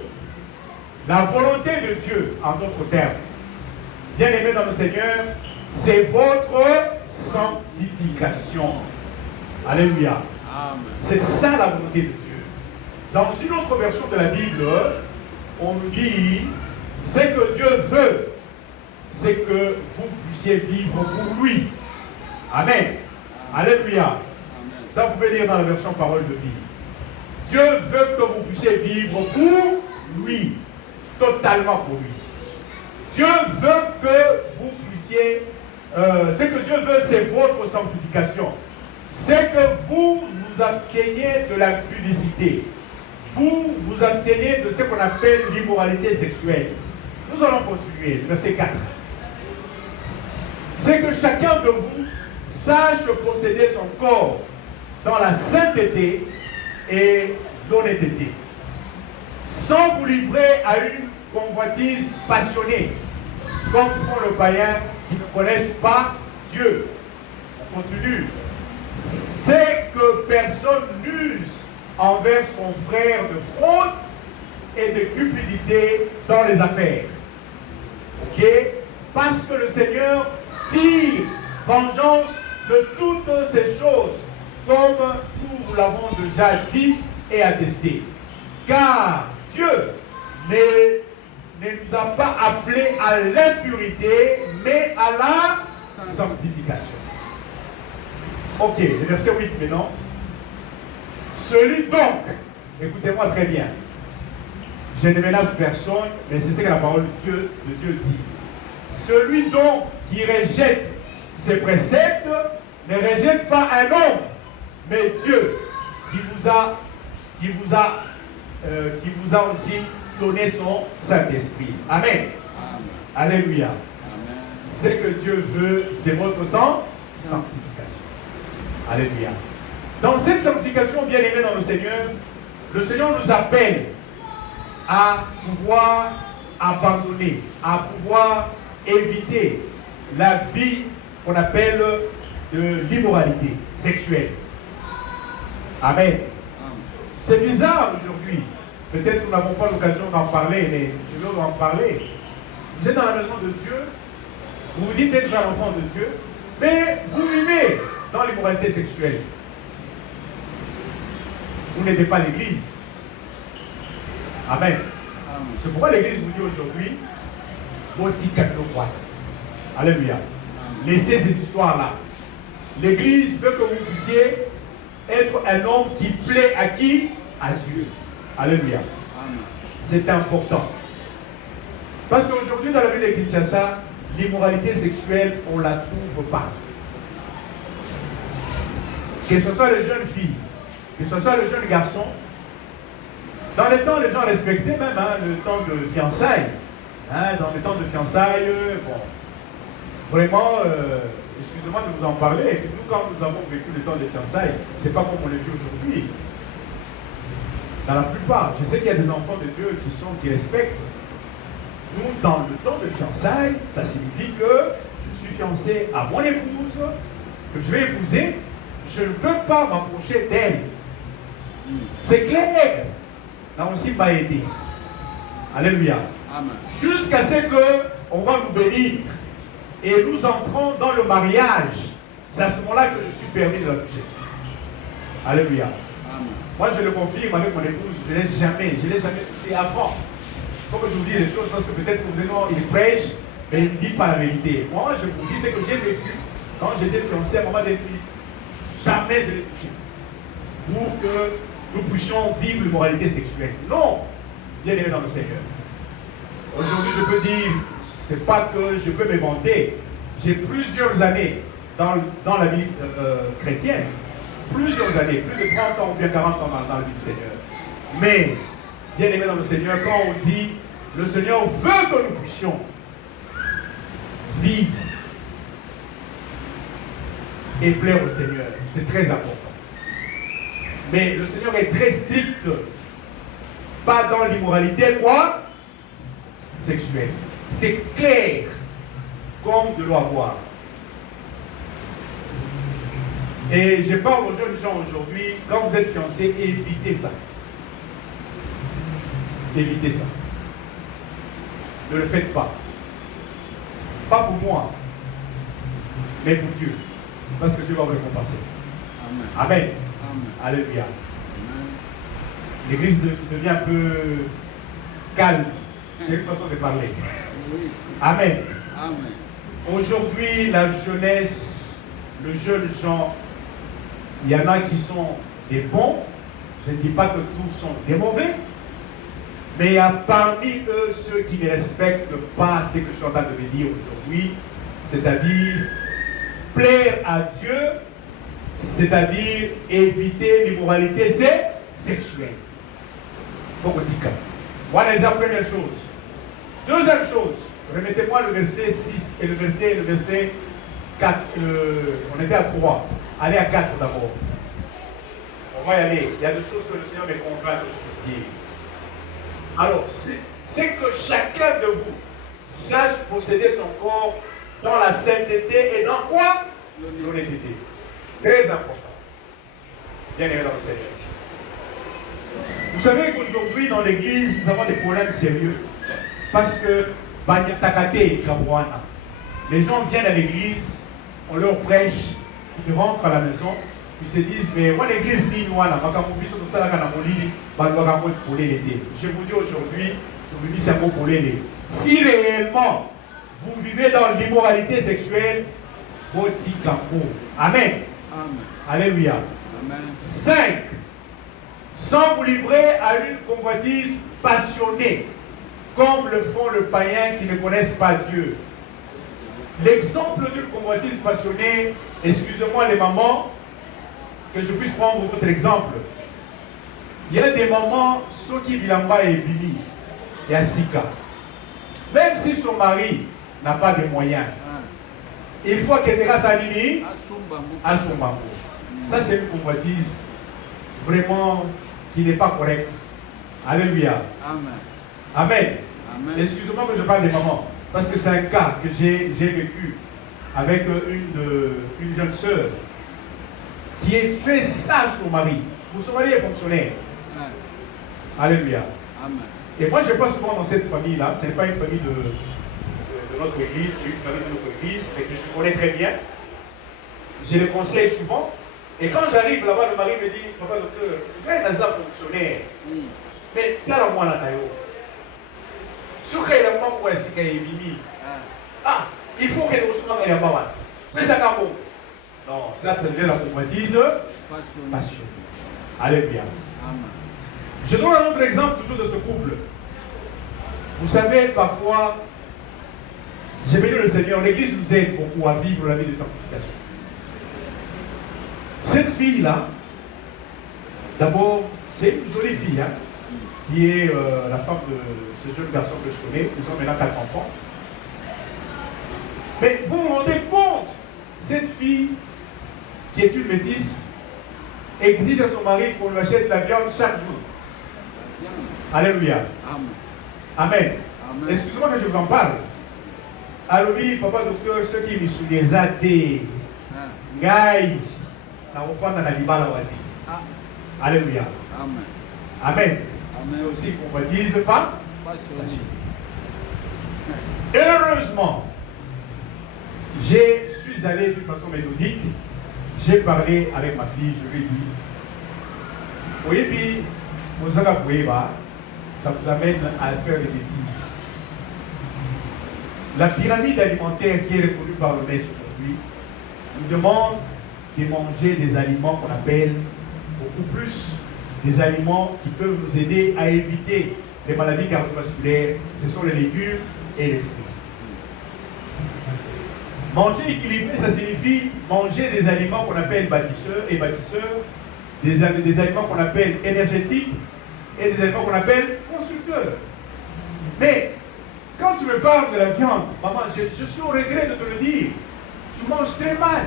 La volonté de Dieu, en d'autres termes, bien aimé dans le Seigneur, c'est votre sanctification. Alléluia. C'est ça la volonté de Dieu. Dans une autre version de la Bible, on nous dit, c'est que Dieu veut, c'est que vous puissiez vivre pour lui. Amen. Alléluia. Amen. Ça, vous pouvez lire dans la version parole de vie. Dieu veut que vous puissiez vivre pour lui. Totalement pour lui. Dieu veut que vous puissiez, ce que Dieu veut, c'est votre sanctification. C'est que vous vous absteniez de la publicité. Vous vous abstenez de ce qu'on appelle l'immoralité sexuelle. Nous allons continuer, verset 4. C'est que chacun de vous sache posséder son corps dans la sainteté et l'honnêteté, sans vous livrer à une convoitise passionnée, comme font les païens qui ne connaissent pas Dieu. On continue. C'est que personne n'use envers son frère de fraude et de cupidité dans les affaires. Ok? Parce que le Seigneur tire vengeance de toutes ces choses, comme nous l'avons déjà dit et attesté. Car Dieu ne nous a pas appelés à l'impurité, mais à la sanctification. Ok, le verset 8 maintenant. Celui donc Écoutez-moi très bien. Je ne menace personne, mais c'est ce que la parole de Dieu dit. Celui donc qui rejette ses préceptes ne rejette pas un homme, mais Dieu qui vous a aussi donné son Saint-Esprit. Amen. Amen. Alléluia. Amen. Ce que Dieu veut, c'est votre sanctification. Alléluia. Dans cette sanctification, bien aimé dans le Seigneur nous appelle à pouvoir abandonner, à pouvoir éviter la vie qu'on appelle de l'immoralité sexuelle. Amen. C'est bizarre aujourd'hui. Peut-être que nous n'avons pas l'occasion d'en parler, mais je veux en parler. Vous êtes dans la maison de Dieu, vous vous dites être un enfant de Dieu, mais vous vivez dans l'immoralité sexuelle. Vous n'êtes pas l'Église. Amen. C'est pourquoi l'Église vous dit aujourd'hui, alléluia. Laissez ces histoires-là. L'Église veut que vous puissiez être un homme qui plaît à qui? À Dieu. Alléluia. C'est important. Parce qu'aujourd'hui, dans la ville de Kinshasa, l'immoralité sexuelle, on la trouve partout. Que ce soit les jeunes filles, que ce soit les jeunes garçons. Dans les temps, les gens respectaient même le temps de fiançailles. Dans les temps de fiançailles, bon, vraiment, excusez-moi de vous en parler, et puis nous, quand nous avons vécu le temps de fiançailles, c'est pas comme on le vit aujourd'hui. Dans la plupart, je sais qu'il y a des enfants de Dieu qui respectent. Nous, dans le temps de fiançailles, ça signifie que je suis fiancé à mon épouse, que je vais épouser, je ne peux pas m'approcher d'elle. C'est clair. N'a aussi pas aidé. Alléluia. Amen. Jusqu'à ce qu'on va nous bénir et nous entrons dans le mariage. C'est à ce moment-là que je suis permis de la toucher. Alléluia. Amen. Moi, je le confirme avec mon épouse, je ne l'ai jamais touché avant. Il faut que je vous dise les choses parce que peut-être que vous dites, il prêche, mais il ne dit pas la vérité. Moi, je vous dis ce que j'ai vécu quand j'étais fiancé à maman des filles. Jamais je l'ai touché. Pour que nous puissions vivre l'immoralité sexuelle. Non, bien aimé dans le Seigneur. Aujourd'hui, je peux dire, c'est pas que je peux me vanter. J'ai plusieurs années dans la vie chrétienne. Plusieurs années, plus de 30 ans ou bien 40 ans dans la vie du Seigneur. Mais, bien aimé dans le Seigneur, quand on dit, le Seigneur veut que nous puissions vivre et plaire au Seigneur, c'est très important. Mais le Seigneur est très strict, pas dans l'immoralité, quoi? Sexuelle. C'est clair, comme de l'eau voir. Et je parle aux jeunes gens aujourd'hui, quand vous êtes fiancés, évitez ça. Évitez ça. Ne le faites pas. Pas pour moi, mais pour Dieu. Parce que Dieu va vous récompenser. Amen. Amen. Amen. Alléluia. Amen. L'église devient un peu calme. C'est une façon de parler. Oui. Amen. Amen. Aujourd'hui, la jeunesse, le jeune gens, il y en a qui sont des bons. Je ne dis pas que tous sont des mauvais. Mais il y a parmi eux ceux qui ne respectent pas ce que je suis en train de me dire aujourd'hui. C'est-à-dire plaire à Dieu, c'est-à-dire éviter l'immoralité sexuelle. Voilà la première chose. Deuxième chose, remettez-moi le verset 6 et le verset 4. On était à 3. Allez à 4 d'abord. On va y aller. Il y a des choses que le Seigneur me convainc que je puisse dire. Alors, c'est que chacun de vous sache posséder son corps dans la sainteté et dans quoi? L'honnêteté. Très important. Bien aimé dans le Seigneur. Vous savez qu'aujourd'hui, dans l'église, nous avons des problèmes sérieux. Parce que, les gens viennent à l'église, on leur prêche, ils rentrent à la maison, ils se disent, mais moi l'église, je vous dis aujourd'hui, si réellement vous vivez dans l'immoralité sexuelle, Amen. Amen. Alléluia. Amen. 5. sans vous livrer à une convoitise passionnée, comme le font les païens qui ne connaissent pas Dieu. L'exemple d'une convoitise passionnée, excusez-moi les mamans, que je puisse prendre votre exemple. Il y a des mamans, ceux qui bilamba et bili, et Sika. Même si son mari n'a pas de moyens, il faut qu'elle grâce à Lili, à son bambou. Ça, c'est une convoitise vraiment qui n'est pas correcte. Alléluia. Amen. Amen. Amen. Excusez-moi que je parle des mamans, parce que c'est un cas que j'ai vécu avec une jeune sœur qui a fait ça à son mari. Son mari est fonctionnaire. Alléluia. Amen. Et moi, je passe souvent dans cette famille-là. Ce n'est pas une famille de notre église, c'est une famille de notre église, et que je connais très bien. Je les conseille souvent. Et quand j'arrive là-bas, le mari me dit, papa docteur, vous êtes un fonctionnaire. Mais là, moi, là, ah, il faut que nous soyons les mamans. Mais ça n'a pas. Non, ça devient la convoitise passionnée. Alléluia. Amen. Je donne un autre exemple toujours de ce couple. Vous savez, parfois, j'ai béni le Seigneur, l'Église nous aide beaucoup à vivre la vie de sanctification. Cette fille-là, d'abord, c'est une jolie fille, hein, qui est la femme de ce jeune garçon que je connais. Ils ont maintenant 4 enfants. Mais vous vous rendez compte, cette fille, qui est une métisse, exige à son mari qu'on lui achète de la viande chaque jour. Alléluia. Amen. Amen. Amen. Excusez-moi que je vous en parle. Alors oui, papa docteur, ce qui me souvient, Zate, Gaï, la enfant dans la libala wadi. Alléluia. Amen. Amen. Amen. C'est aussi qu'on ne dise pas. Passionné. Heureusement, je suis allé d'une façon méthodique. J'ai parlé avec ma fille, je lui ai dit, oui, puis, vous avez ça vous amène à faire des bêtises. La pyramide alimentaire qui est reconnue par le MES aujourd'hui nous demande de manger des aliments qu'on appelle beaucoup plus des aliments qui peuvent nous aider à éviter les maladies cardiovasculaires. Ce sont les légumes et les fruits. Manger équilibré, ça signifie manger des aliments qu'on appelle bâtisseurs et bâtisseurs, des aliments qu'on appelle énergétiques et des aliments qu'on appelle constructeurs. Mais quand tu me parles de la viande, maman, je suis au regret de te le dire, tu manges très mal.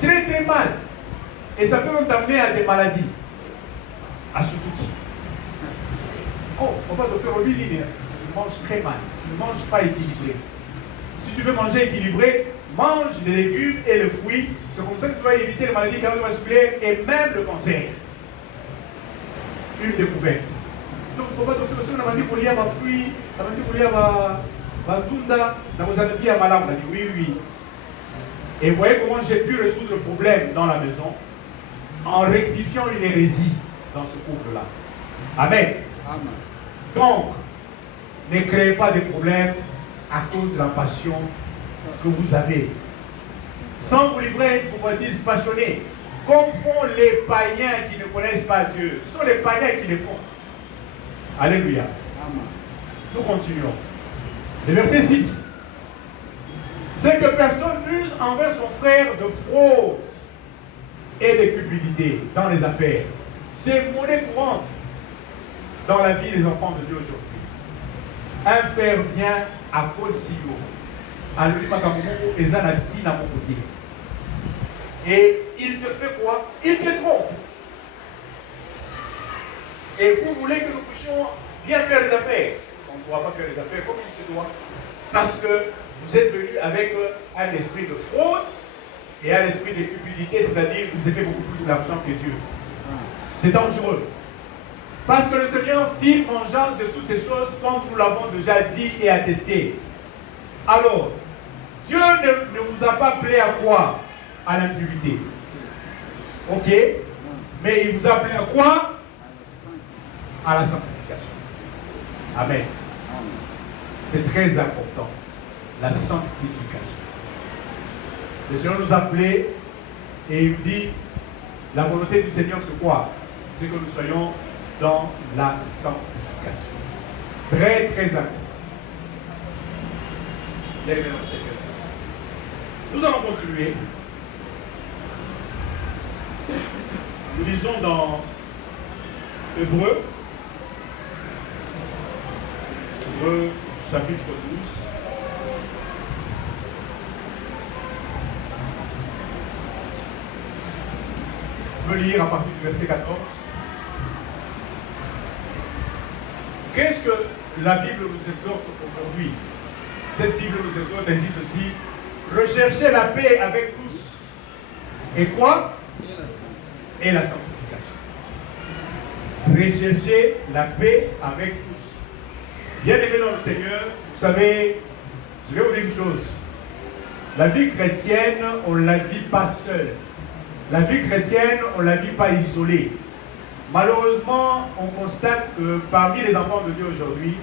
Très très mal. Et ça peut même t'amener à des maladies. À ce tout. Oh, papa docteur Oli dit, tu manges très mal. Tu ne manges pas équilibré. Si tu veux manger équilibré, mange les légumes et les fruits. C'est comme ça que tu vas éviter les maladies cardiovasculaires et même le cancer. Une découverte. Donc, papa docteur, si on a dit qu'on y a ma fruit, on a dit qu'on y a ma dunda, dans vos amis à malade, on a dit oui, oui. Et vous voyez comment j'ai pu résoudre le problème dans la maison en rectifiant une hérésie dans ce couple-là. Amen. Amen. Donc, ne créez pas de problèmes à cause de la passion que vous avez. Sans vous livrer à une convoitise passionnée, comme font les païens qui ne connaissent pas Dieu. Ce sont les païens qui le font. Alléluia. Amen. Nous continuons. Le verset 6. C'est que personne n'use envers son frère de fraude et de cupidité dans les affaires. C'est monnaie courante dans la vie des enfants de Dieu aujourd'hui. Un frère vient à Kosio, à l'Ulimakamou, et Zanati à mon côté. Et il te fait quoi? Il te trompe. Et vous voulez que nous puissions bien faire les affaires. On ne pourra pas faire les affaires comme il se doit. Parce que vous êtes venu avec un esprit de fraude et un esprit de cupidité, c'est-à-dire que vous aimez beaucoup plus l'argent que Dieu. C'est dangereux. Parce que le Seigneur dit mangeant de toutes ces choses comme nous l'avons déjà dit et attesté. Alors, Dieu ne vous a pas appelé à quoi? À l'impurité. Ok? Mais il vous a appelé à quoi? À la sanctification. Amen. C'est très important. La sanctification. Le Seigneur nous a appelés et il dit, la volonté du Seigneur c'est quoi? c'est que nous soyons dans la sanctification. Très, très important. Bien-aimés dans le Seigneur. Nous allons continuer. Nous lisons dans Hébreux, chapitre 12. Je peux lire à partir du verset 14. Qu'est-ce que la Bible nous exhorte aujourd'hui? Cette Bible nous exhorte, elle dit ceci: recherchez la paix avec tous. Et quoi? Et la sanctification. Recherchez la paix avec tous. Bien-aimés dans le Seigneur, vous savez, je vais vous dire une chose. La vie chrétienne, on ne la vit pas seule. La vie chrétienne, on ne la vit pas isolée. Malheureusement, on constate que parmi les enfants de Dieu aujourd'hui,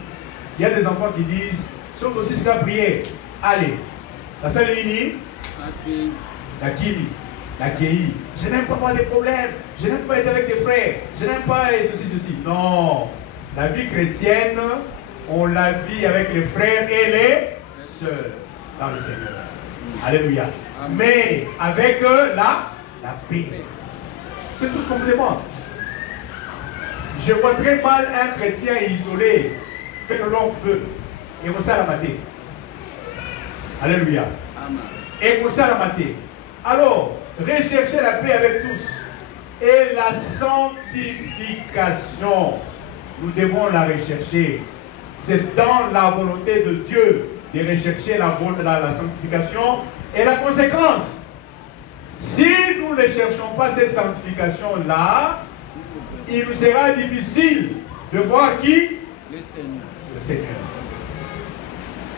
il y a des enfants qui disent, sauf aussi c'est la prière. Allez, la Salimini, la Kimi, la Kéi. Je n'aime pas avoir des problèmes, je n'aime pas être avec des frères, je n'aime pas ceci. Non, la vie chrétienne, on la vit avec les frères et les sœurs dans le Seigneur. Alléluia. Mais avec la paix. C'est tout ce qu'on me demande. Je vois très mal un chrétien isolé faire le long feu et vous ça la mater. Alléluia. Et vous ça la mater. Alors, recherchez la paix avec tous et la sanctification. Nous devons la rechercher. C'est dans la volonté de Dieu de rechercher la sanctification et la conséquence. Si nous ne cherchons pas cette sanctification-là, il nous sera difficile de voir qui? Le Seigneur. Le Seigneur.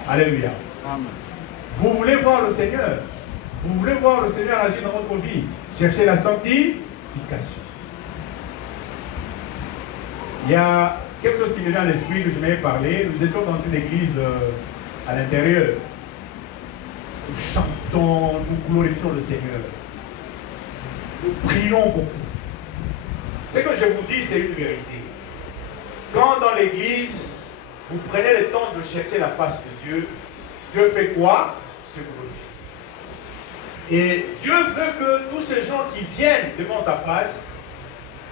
Alléluia. Amen. Vous voulez voir le Seigneur? Vous voulez voir le Seigneur agir dans votre vie? Cherchez la sanctification. Il y a quelque chose qui me vient à l'esprit que je m'avais parlé. Nous étions dans une église à l'intérieur. Nous chantons, nous glorifions le Seigneur. Nous prions beaucoup. Ce que je vous dis, c'est une vérité. Quand dans l'église, vous prenez le temps de chercher la face de Dieu, Dieu fait quoi? Se glorifie. Et Dieu veut que tous ces gens qui viennent devant sa face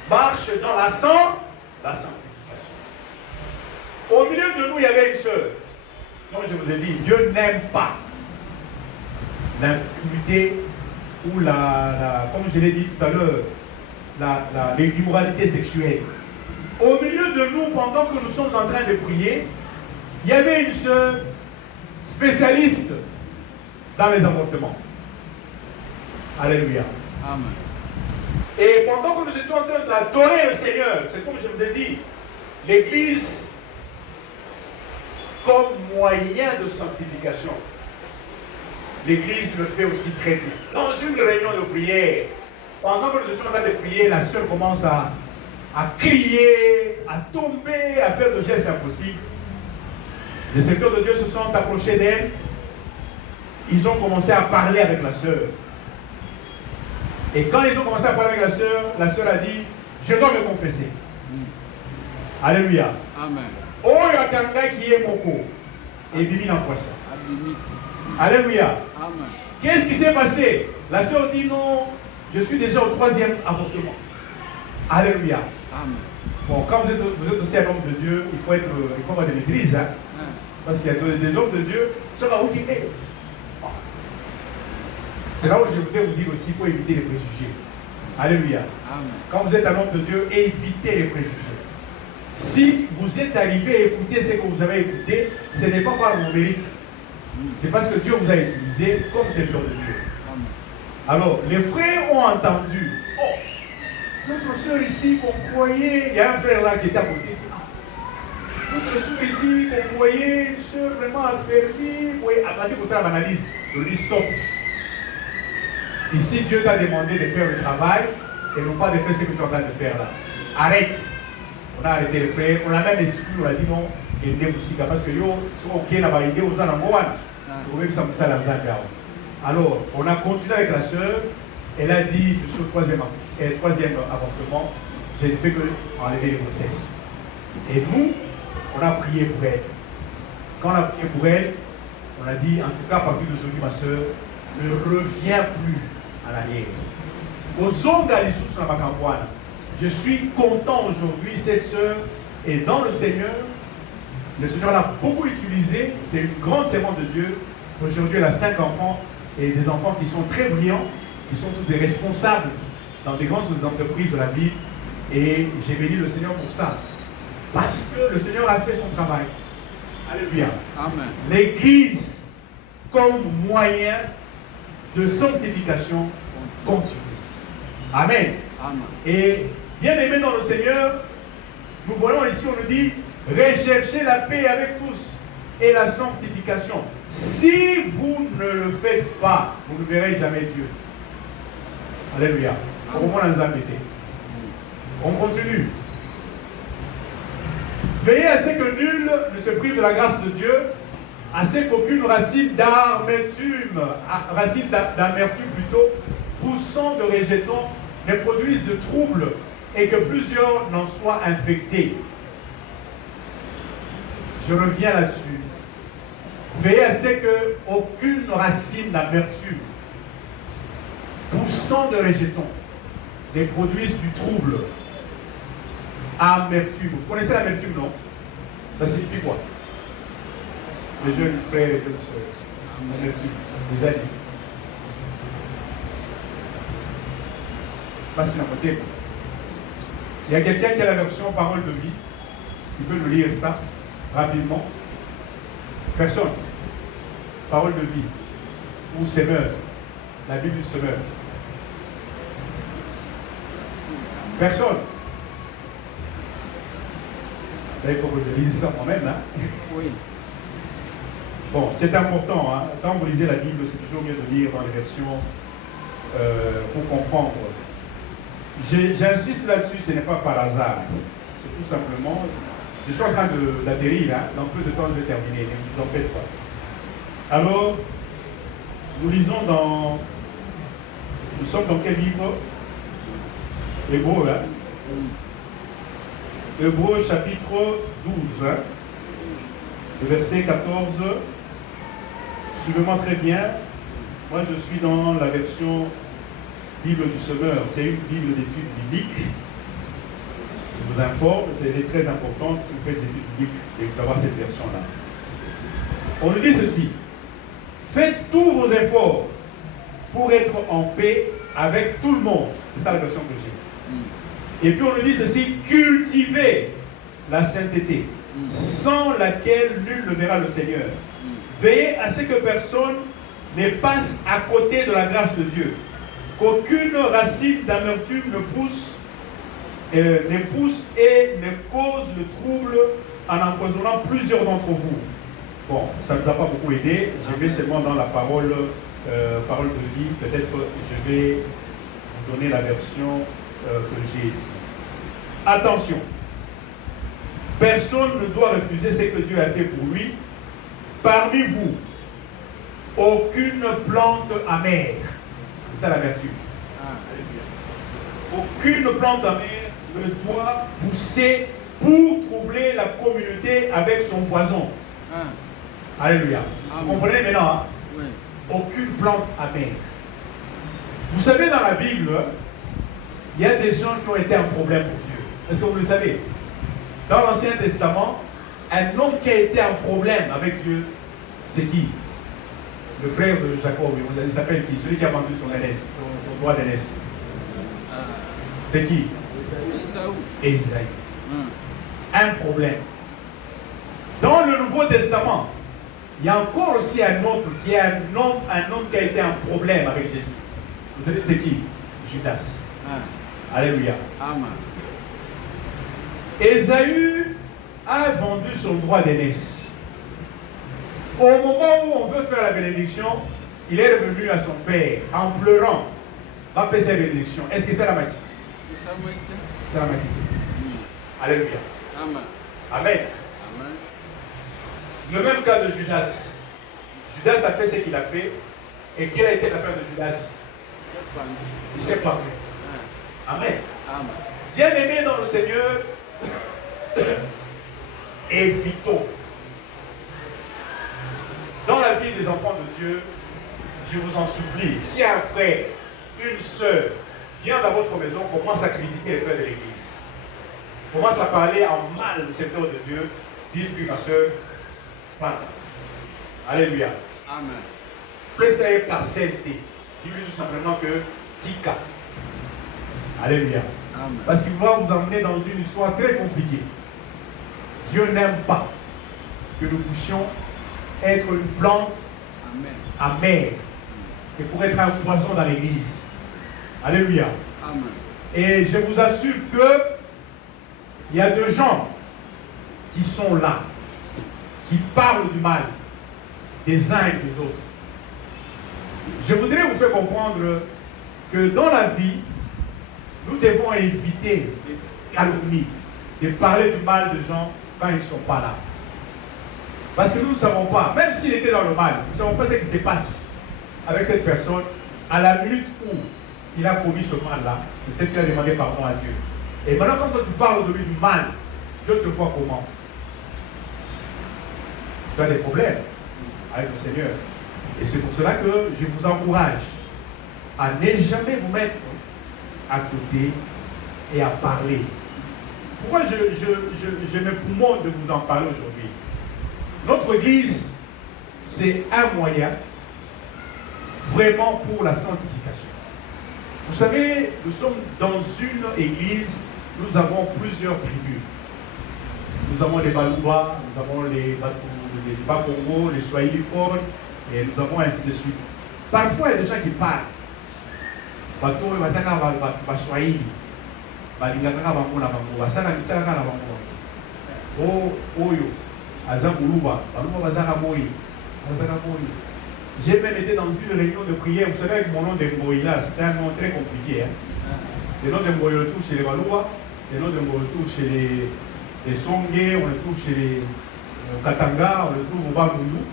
marchent dans la sanctification. Au milieu de nous, il y avait une sœur. Comme je vous ai dit, Dieu n'aime pas l'impunité ou comme je l'ai dit tout à l'heure, l'immoralité sexuelle. Au milieu de nous, pendant que nous sommes en train de prier, il y avait une sœur spécialiste dans les avortements. Alléluia. Amen. Et pendant que nous étions en train d'adorer le Seigneur, c'est comme je vous ai dit, l'Église comme moyen de sanctification. L'Église le fait aussi très bien. Dans une réunion de prière, pendant que nous étions en train de prier, la sœur commence à crier, à tomber, à faire de gestes impossibles. Les serviteurs de Dieu se sont approchés d'elle. Ils ont commencé à parler avec la sœur. Et quand ils ont commencé à parler avec la sœur a dit, je dois me confesser. Alléluia. Amen. Oh, il y a quelqu'un qui est moko. Et Bibi n'en quoi ça. Alléluia. Amen. Qu'est-ce qui s'est passé? La sœur dit non, je suis déjà au 3e avortement. Alléluia. Amen. Bon, quand vous êtes aussi un homme de Dieu, il faut avoir de maîtrise. Hein? Parce qu'il y a des hommes de Dieu qui sont à éviter. C'est là où je voudrais vous dire aussi qu'il faut éviter les préjugés. Alléluia. Amen. Quand vous êtes un homme de Dieu, évitez les préjugés. Si vous êtes arrivé à écouter ce que vous avez écouté, ce n'est pas par vos mérites. C'est parce que Dieu vous a utilisé comme serviteur de Dieu. Amen. Alors, les frères ont entendu. Oh, notre soeur ici qu'on croyait, il y a un frère là qui est à côté. Notre soeur ici qu'on croyait, une soeur vraiment affaiblie. Oui, après pour ça, l'analyse, je dis stop. Ici, Dieu t'a demandé de faire le travail et non pas de faire ce que tu es en train de faire là. Arrête. On a arrêté les frères, on l'a même exclu, on a dit non, et parce que yo, ok, là-bas, il est aux alors, on a continué avec la sœur, elle a dit, je suis au 3e avortement, je ne fais que enlever les grossesses. Et nous, on a prié pour elle. Quand on a prié pour elle, on a dit, en tout cas, à partir d'aujourd'hui, ma soeur, ne reviens plus en arrière. Je suis content aujourd'hui, cette soeur est dans le Seigneur. Le Seigneur l'a beaucoup utilisée. C'est une grande servante de Dieu. Aujourd'hui, elle a 5 enfants et des enfants qui sont très brillants, qui sont tous des responsables dans des grandes entreprises de la vie. Et j'ai béni le Seigneur pour ça. Parce que le Seigneur a fait son travail. Alléluia. Amen. L'Église comme moyen de sanctification continue. Amen. Amen. Et bien aimé dans le Seigneur, nous voyons ici, on nous dit, recherchez la paix avec tous et la sanctification. Si vous ne le faites pas, vous ne verrez jamais Dieu. Alléluia. On continue. Veillez à ce que nul ne se prive de la grâce de Dieu, à ce qu'aucune racine d'amertume plutôt, poussant de rejetons, ne produise de troubles et que plusieurs n'en soient infectés. Je reviens là-dessus. Veillez à ce qu'aucune racine d'amertume, poussant de rejetons, ne produise du trouble. Amertume. Vous connaissez l'amertume, non? Ça signifie quoi? Les jeunes frères et les jeunes sœurs. Amertume. Les amis. Pas si n'importe. Il y a quelqu'un qui a la version parole de vie. Il peut nous lire ça rapidement. Personne. Parole de vie. Ou semeur. La Bible du semeur. Personne. Là, il faut que je lise ça moi-même. Hein? Oui. Bon, c'est important. Hein? Quand vous lisez la Bible, c'est toujours mieux de lire dans les versions pour comprendre. J'insiste là-dessus, ce n'est pas par hasard. C'est tout simplement. Je suis en train d'atterrir. Hein? Dans peu de temps, je vais terminer. Ne vous en faites pas. Alors, nous lisons dans. Nous sommes dans quel livre? Hébreux, hein? Hébreux chapitre 12, hein? Le verset 14. Suivez-moi très bien. Moi, je suis dans la version Bible du Semeur. C'est une Bible d'études bibliques. Je vous informe, c'est très important si vous faites des études bibliques et vous avoir cette version-là. On nous dit ceci. Faites tous vos efforts pour être en paix avec tout le monde. C'est ça la version que j'ai. Et puis on nous dit ceci, cultivez la sainteté, sans laquelle nul ne verra le Seigneur. Veillez à ce que personne ne passe à côté de la grâce de Dieu, qu'aucune racine d'amertume ne pousse et ne cause le trouble en empoisonnant plusieurs d'entre vous. Bon, ça ne nous a pas beaucoup aidé. Je vais seulement dans la parole de vie. Peut-être que je vais vous donner la version que j'ai ici. Attention, personne ne doit refuser ce que Dieu a fait pour lui. Parmi vous, aucune plante amère. C'est ça la vertu. Aucune plante amère ne doit pousser pour troubler la communauté avec son poison. Alléluia. Vous comprenez maintenant, hein? Oui. Aucune plante amère. Vous savez, dans la Bible, il y a des gens qui ont été un problème pour Dieu. Est-ce que vous le savez? Dans l'Ancien Testament, un homme qui a été un problème avec Dieu, c'est qui? Le frère de Jacob, il s'appelle qui? Celui qui a vendu son aînesse, son droit d'aînesse. C'est qui? Ésaïe. Un problème. Dans le Nouveau Testament, il y a encore aussi un autre qui est un homme qui a été un problème avec Jésus. Vous savez c'est qui? Judas. Alléluia. Amen. Ésaü a vendu son droit d'aînesse. Au moment où on veut faire la bénédiction, il est revenu à son père en pleurant. Va payer sa bénédiction. Est-ce que c'est la magie? C'est la magie. Alléluia. Amen. Amen. Amen. Le même cas de Judas. Judas a fait ce qu'il a fait. Et quelle a été l'affaire de Judas? Il s'est parlé. Amen. Amen. Bien-aimés dans le Seigneur, évitons. Dans la vie des enfants de Dieu, je vous en supplie, si un frère, une sœur vient dans votre maison, commence à critiquer les frères de l'église, commence à parler en mal du serviteur de Dieu, dites-lui, ma sœur, voilà. Alléluia. Amen. Que ça ait partialité. Dis-lui tout simplement que Tika. Alléluia. Amen. Parce qu'il va vous emmener dans une histoire très compliquée. Dieu n'aime pas que nous puissions être une plante Amen. amère qui pourrait être un poison dans l'église. Alléluia. Amen. Et je vous assure que il y a des gens qui sont là, qui parlent du mal des uns et des autres. Je voudrais vous faire comprendre que dans la vie, nous devons éviter les calomnies, de parler du mal des gens quand ils ne sont pas là. Parce que nous ne savons pas, même s'il était dans le mal, nous ne savons pas ce qui se passe avec cette personne à la minute où il a commis ce mal-là. Peut-être qu'il a demandé pardon à Dieu. Et maintenant, quand toi tu parles de lui du mal, Dieu te voit comment? Tu as des problèmes avec le Seigneur. Et c'est pour cela que je vous encourage à ne jamais vous mettre à côté et à parler. Pourquoi je me poumon de vous en parler aujourd'hui? Notre église, c'est un moyen vraiment pour la sanctification. Vous savez, nous sommes dans une église, nous avons plusieurs tribus. Nous avons les Balouba, nous avons les Bakongo, les Swahili Ford, et nous avons ainsi de suite. Parfois, il y a des gens qui parlent. Bato, Swahili, j'ai même été dans une réunion de prière. Vous savez, avec mon nom de Mboïla, c'était un nom très compliqué. Hein? Le nom de Mboïla, tout chez les Balouba, le nom de Mboïla, tout chez les Songé, on le trouve chez les Katanga, on le trouve au Bagoulou.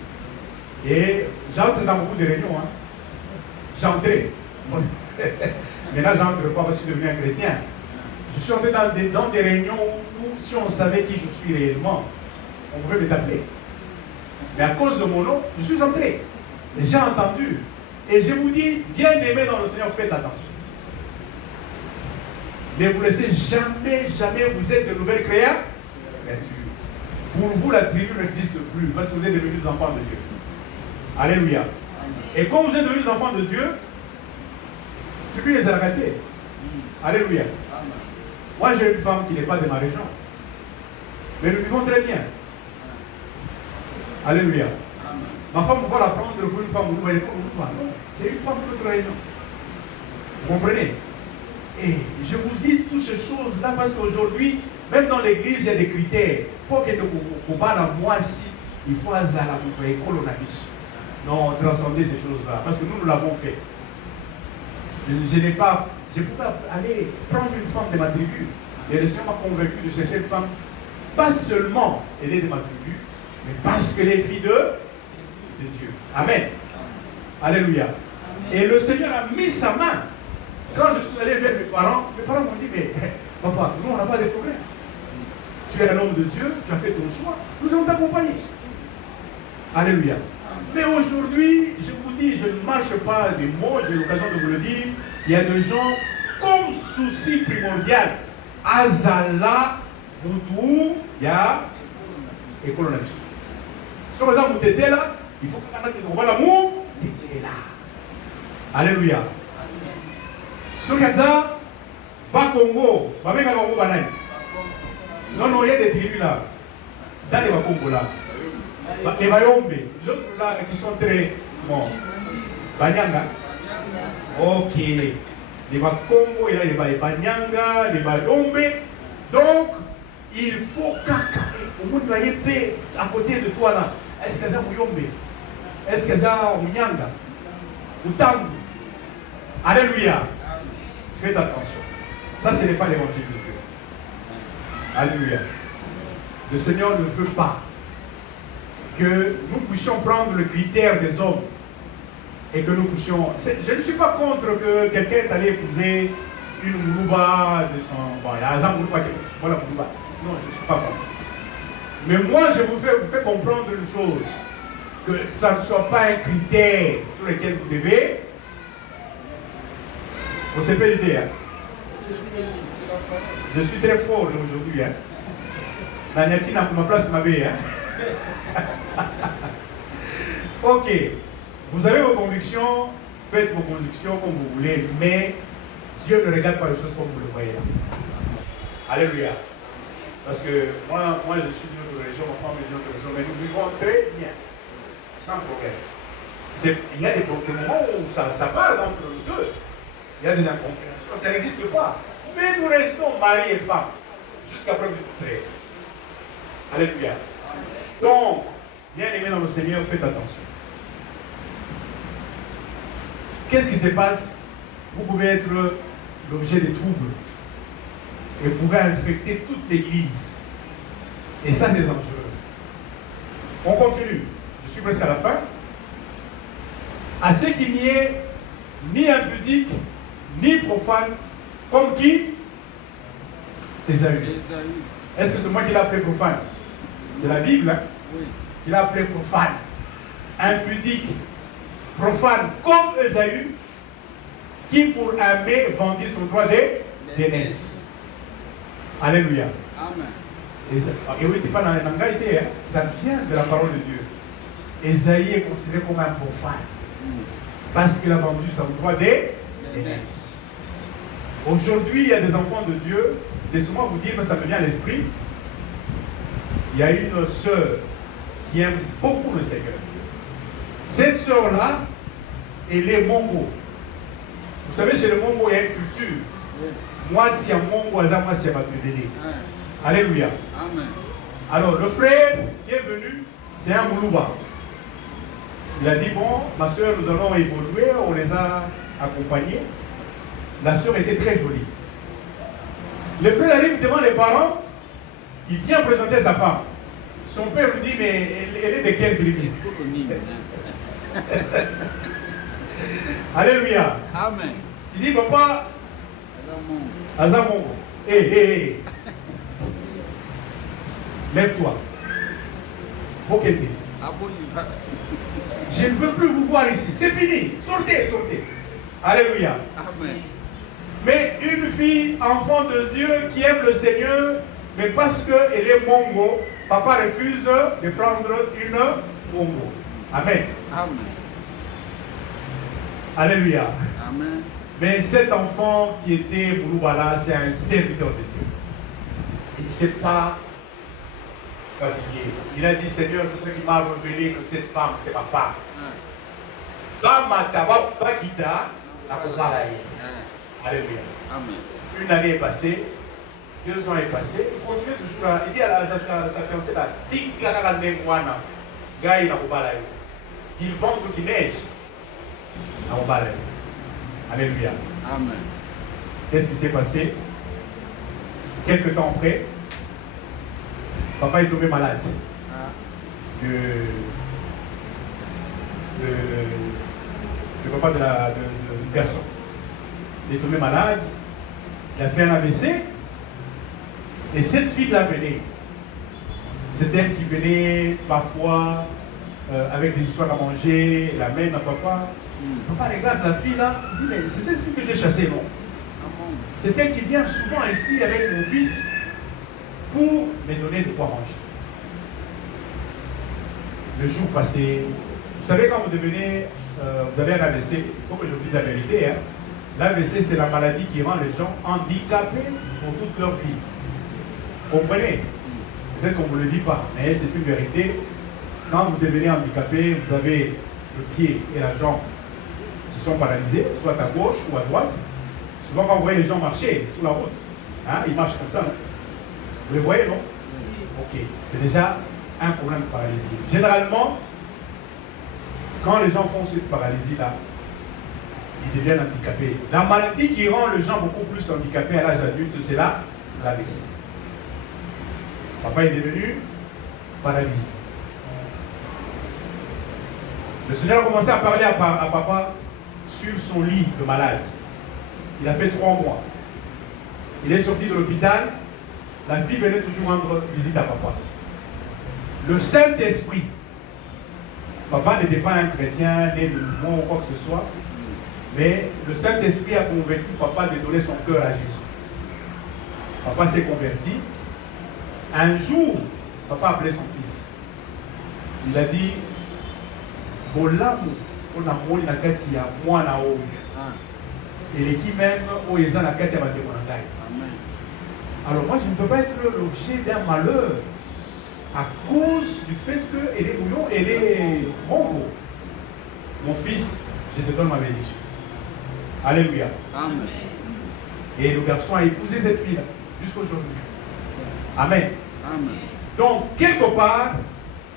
Et j'entre dans beaucoup de réunions. Hein? J'entrais. Maintenant, j'entre pas parce que je suis devenu un chrétien. Je suis entré dans des réunions où, si on savait qui je suis réellement, on pouvait me taper. Mais à cause de mon nom, je suis entré. Et j'ai entendu. Et je vous dis, bien aimé dans le Seigneur, faites attention. Ne vous laissez jamais, jamais, vous êtes de nouvelles créatures. Pour vous, la tribu n'existe plus parce que vous êtes devenus des enfants de Dieu. Alléluia. Et quand vous êtes devenus des enfants de Dieu, tu peux les arrêter. Alléluia. Moi, j'ai une femme qui n'est pas de ma région. Mais nous vivons très bien. Alléluia. Ma femme, on va la prendre pour une femme ou elle n'est pas une femme. Non, c'est une femme de notre région. Vous comprenez? Et je vous dis toutes ces choses-là parce qu'aujourd'hui, même dans l'église, il y a des critères. Pour que nous parlions moi si il faut à la école on a dit. Non, transcender ces choses-là. Parce que nous l'avons fait. Je pouvais aller prendre une femme de ma tribu. Et le Seigneur m'a convaincu de chercher une femme, pas seulement elle est de ma tribu, mais parce qu'elle est fille de Dieu. Amen. Alléluia. Amen. Et le Seigneur a mis sa main. Quand je suis allé vers mes parents m'ont dit, mais papa, nous on n'a pas de problème. Tu es un homme de Dieu, tu as fait ton choix, nous allons t'accompagner. Alléluia. Mais aujourd'hui, je vous dis, je ne marche pas des mots, j'ai l'occasion de vous le dire, il y a des gens comme souci primordial. Azala, Boudou, ya, et Colonel. Si on vous êtes là, il faut que vous ayez l'amour, et là. Alléluia. Si on a Bakongo, Bamega Congo Banai. Non, non, il y a des tribus là. Dans les Bakongo là. Les Bayombe, l'autre là qui sont très bon. Banyanga. Ok. Les Bakongo, il y a les Banyanga, les Bayombe. Donc, il faut qu'au monde de paix à côté de toi là. Est-ce que ça Muyombe? Est-ce que ça Munyanga? Utangu? Alléluia. Faites attention. Ça, ce n'est pas l'évangile de Dieu. Alléluia. Le Seigneur ne veut pas que nous puissions prendre le critère des hommes et que nous puissions... Je ne suis pas contre que quelqu'un est allé épouser une moulouba de son... Bon, il y a un moulouba qui est... Voilà, moulouba. Non, je ne suis pas bon. Mais moi, je vous fais comprendre une chose. Que ça ne soit pas un critère sur lequel vous devez. Vous savez pas l'idée, hein? Je suis très fort aujourd'hui, hein? La Niatine a ma place, ma vie, hein? Ok. Vous avez vos convictions, faites vos convictions comme vous voulez, mais Dieu ne regarde pas les choses comme vous le voyez là. Alléluia. Parce que moi je suis d'une autre religion, ma femme est d'une autre religion, mais nous vivons très bien. Sans problème. Il y a des moments où ça parle entre nous deux. Il y a des incompréhensions, ça n'existe pas. Mais nous restons mari et femme jusqu'à preuve du contraire. Alléluia. Donc, bien aimés dans le Seigneur, faites attention. Qu'est-ce qui se passe? Vous pouvez être l'objet des troubles et vous pouvez infecter toute l'église. Et ça, c'est dangereux. On continue. Je suis presque à la fin. À ce qu'il n'y ait ni impudique, ni profane, comme qui? Ésaü. Est-ce que c'est moi qui l'ai appelé profane? C'est la Bible, hein? Oui. Qui l'a appelé profane. Impudique, profane, comme Ésaü, qui pour aimer vendit son droit d'aînesse. Alléluia. Amen. Et oui, tu pas dans l'angalité, hein? Ça vient de la parole de Dieu. Ésaïe est considéré comme un profane parce qu'il a vendu son droit d'aînesse. Aujourd'hui, il y a des enfants de Dieu, laissez-moi vous dire, ça me vient à l'esprit. Il y a une sœur qui aime beaucoup le Seigneur. Cette sœur-là, elle est Mongo. Vous savez, chez le Mongo, il y a une culture. Moi, si un Mongo, moi, si un Matudélé. Alléluia. Amen. Alors, le frère qui est venu, c'est un Moulouba. Il a dit, bon, ma soeur, nous allons évoluer, on les a accompagnés. La soeur était très jolie. Le frère arrive devant les parents, il vient présenter sa femme. Son père lui dit, mais elle est de quelle tribu? Alléluia. Amen. Il dit, papa, Azamongo, hé. Lève-toi. Bokete. Je ne veux plus vous voir ici. C'est fini. Sortez. Alléluia. Amen. Mais une fille, enfant de Dieu, qui aime le Seigneur, mais parce qu'elle est Mongo, papa refuse de prendre une Mongo. Amen. Amen. Alléluia. Amen. Mais cet enfant qui était Mouloubala, c'est un serviteur de Dieu. Il ne s'est pas fatigué. Il a dit, Seigneur, c'est toi qui m'as révélé que cette femme, c'est ma femme. Alléluia. Amen. Une année est passée, 2 ans est passé, il continue toujours à. Il dit à sa fiancée là, qu'il vente ou qu'il neige. Alléluia. Amen. Qu'est-ce qui s'est passé? Quelque temps après, papa est tombé malade. Le papa du garçon. Il est tombé malade, il a fait un AVC, et cette fille-là venait. C'est elle qui venait parfois avec des histoires à manger, elle amène à papa. Papa regarde la fille là, il dit, mais c'est cette fille que j'ai chassée, non? C'est elle qui vient souvent ici avec mon fils pour me donner de quoi manger. Le jour passé, vous savez quand vous devenez, vous avez un AVC, il faut que je vous dise la vérité, hein? L'AVC, c'est la maladie qui rend les gens handicapés pour toute leur vie. Comprenez? Peut-être qu'on ne vous le dit pas, mais c'est une vérité. Quand vous devenez handicapé, vous avez le pied et la jambe qui sont paralysés, soit à gauche ou à droite. Souvent, quand vous voyez les gens marcher sur la route, hein, ils marchent comme ça. Non? Vous les voyez, non? Ok, c'est déjà un problème de paralysie. Généralement, quand les gens font cette paralysie-là, ils deviennent handicapés. La maladie qui rend les gens beaucoup plus handicapés à l'âge adulte, c'est l'AVC. Papa est devenu paralysé. Le Seigneur a commencé à parler à papa sur son lit de malade. Il a fait 3 mois. Il est sorti de l'hôpital. La fille venait toujours rendre visite à papa. Le Saint-Esprit, papa n'était pas un chrétien, né de mouvement ou quoi que ce soit, mais le Saint-Esprit a convaincu papa de donner son cœur à Jésus. Papa s'est converti. Un jour, papa a appelé son fils. Il a dit, Bolamu, on a mouillé la kati ya moi na haut. Et l'équipe même, où ils ont la kati ya Amen. Alors moi, je ne peux pas être l'objet d'un malheur à cause du fait qu'elle est bouillon, elle est mongo. Mon fils, je te donne ma bénédiction. Alléluia. Amen. Et le garçon a épousé cette fille-là jusqu'aujourd'hui. Amen. Amen. Donc, quelque part,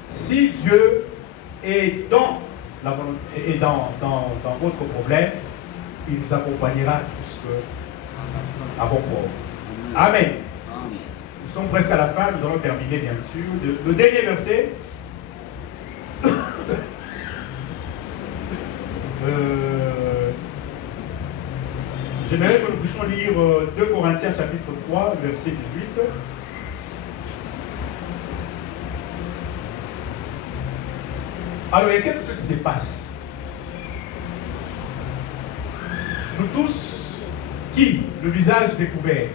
si Dieu est dans la volonté, et dans votre problème, il vous accompagnera jusqu'à bon port. Amen. Amen. Nous sommes presque à la fin, nous allons terminer bien sûr. Le dernier verset. J'aimerais que nous puissions lire 2 Corinthiens chapitre 3, verset 18. Alors, il y a quelque chose qui se passe. Nous tous, qui, le visage découvert,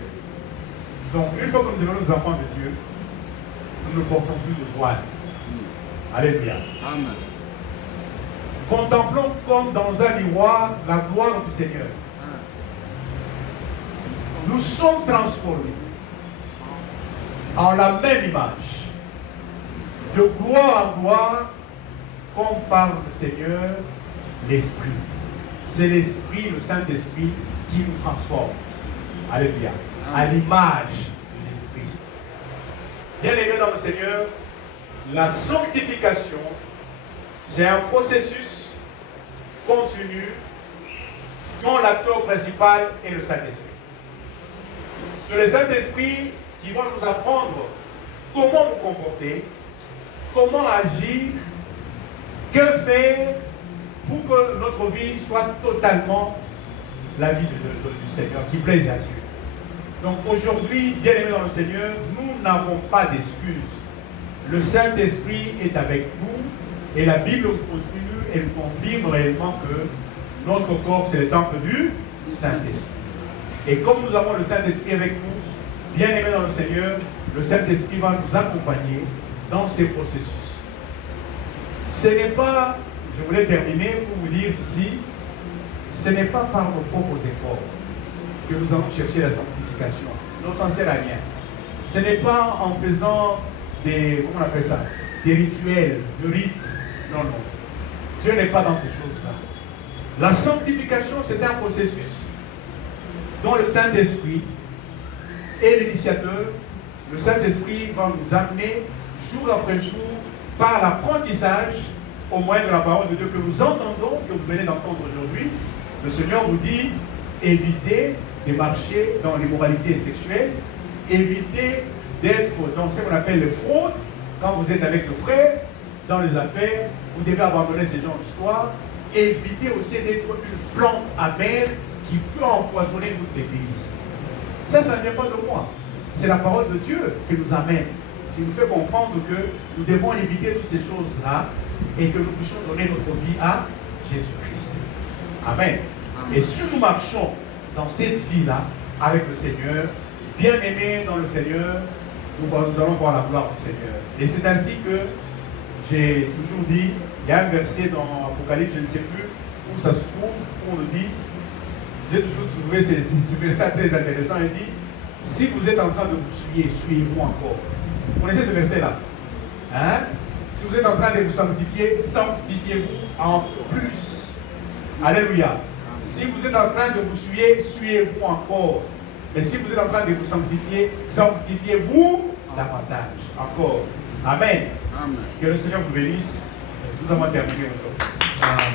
donc une fois que nous devenons des enfants de Dieu, nous ne portons plus de voile. Alléluia. Amen. Contemplons comme dans un miroir la gloire du Seigneur. Nous sommes transformés en la même image, de gloire en gloire, comme par le Seigneur, l'Esprit. C'est l'Esprit, le Saint-Esprit, qui nous transforme. Alléluia. À l'image de Jésus-Christ. Bien aimé dans le Seigneur, la sanctification, c'est un processus continu dont l'acteur principal est le Saint-Esprit. C'est le Saint-Esprit qui va nous apprendre comment nous comporter, comment agir, que faire pour que notre vie soit totalement la vie du Seigneur, qui plaise à Dieu. Donc aujourd'hui, bien aimés dans le Seigneur, nous n'avons pas d'excuses. Le Saint-Esprit est avec nous et la Bible continue et nous confirme réellement que notre corps, c'est le temple du Saint-Esprit. Et comme nous avons le Saint-Esprit avec nous, bien aimés dans le Seigneur, le Saint-Esprit va nous accompagner dans ces processus. Ce n'est pas, je voulais terminer pour vous dire ici, ce n'est pas par nos propres efforts que nous allons chercher la sanctification. Non, ça ne sert à rien. Ce n'est pas en faisant des, comment on appelle ça, des rituels, des rites. Non, non. Dieu n'est pas dans ces choses-là. La sanctification, c'est un processus dont le Saint-Esprit est l'initiateur. Le Saint-Esprit va nous amener jour après jour par l'apprentissage au moyen de la parole de Dieu que nous entendons, que vous venez d'entendre aujourd'hui. Le Seigneur vous dit, évitez de marcher dans l'immoralité sexuelle, évitez d'être dans ce qu'on appelle les fraudes, quand vous êtes avec le frère, dans les affaires, vous devez abandonner ces genres d'histoires, évitez aussi d'être une plante amère qui peut empoisonner toute l'église. Ça ne vient pas de moi. C'est la parole de Dieu qui nous amène, qui nous fait comprendre que nous devons éviter toutes ces choses-là et que nous puissions donner notre vie à Jésus-Christ. Amen. Amen. Et si nous marchons dans cette vie-là avec le Seigneur, bien aimés dans le Seigneur, nous allons voir la gloire du Seigneur. Et c'est ainsi que j'ai toujours dit, il y a un verset dans Apocalypse, je ne sais plus où ça se trouve, où on le dit. J'ai toujours trouvé ce verset très intéressant. Il dit, si vous êtes en train de vous souiller, souillez-vous encore. Vous connaissez ce verset-là? Hein? Si vous êtes en train de vous sanctifier, sanctifiez-vous en plus. Alléluia. Si vous êtes en train de vous souiller, souillez-vous encore. Et si vous êtes en train de vous sanctifier, sanctifiez-vous davantage. Encore. Amen. Amen. Que le Seigneur vous bénisse. Nous avons terminé aujourd'hui. Amen.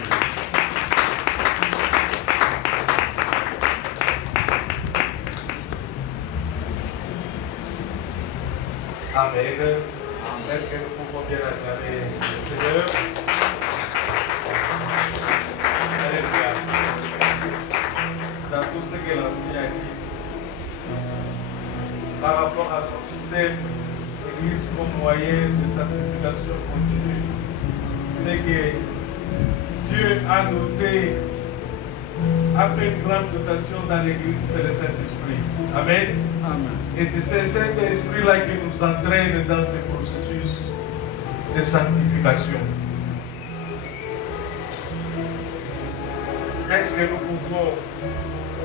Amen. Est-ce que nous pouvons bien acclamer le Seigneur? Alléluia. Dans tout ce que l'Ancien a dit, système Église comme moyen de sanctification continue, c'est que Dieu a noté, a fait une grande dotation dans l'Église, c'est le Saint-Esprit. Amen. Amen. Et c'est ce Saint-Esprit-là qui nous entraîne dans ce processus de sanctification. Est-ce que nous pouvons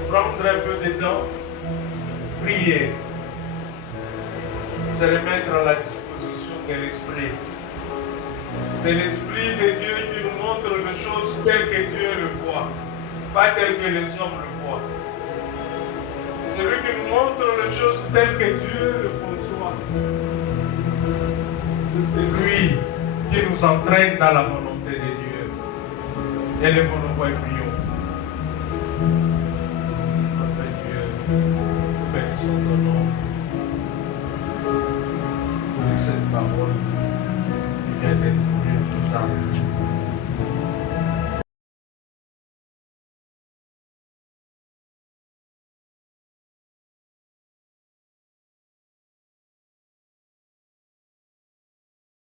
prendre un peu de temps, prier, se remettre à la disposition de l'Esprit? C'est l'Esprit de Dieu qui nous montre les choses telles que Dieu le voit, pas telles que les hommes le voient. C'est lui qui nous montre les choses telles que Dieu le conçoit. C'est lui qui nous entraîne dans la volonté de Dieu. Et le nous prions.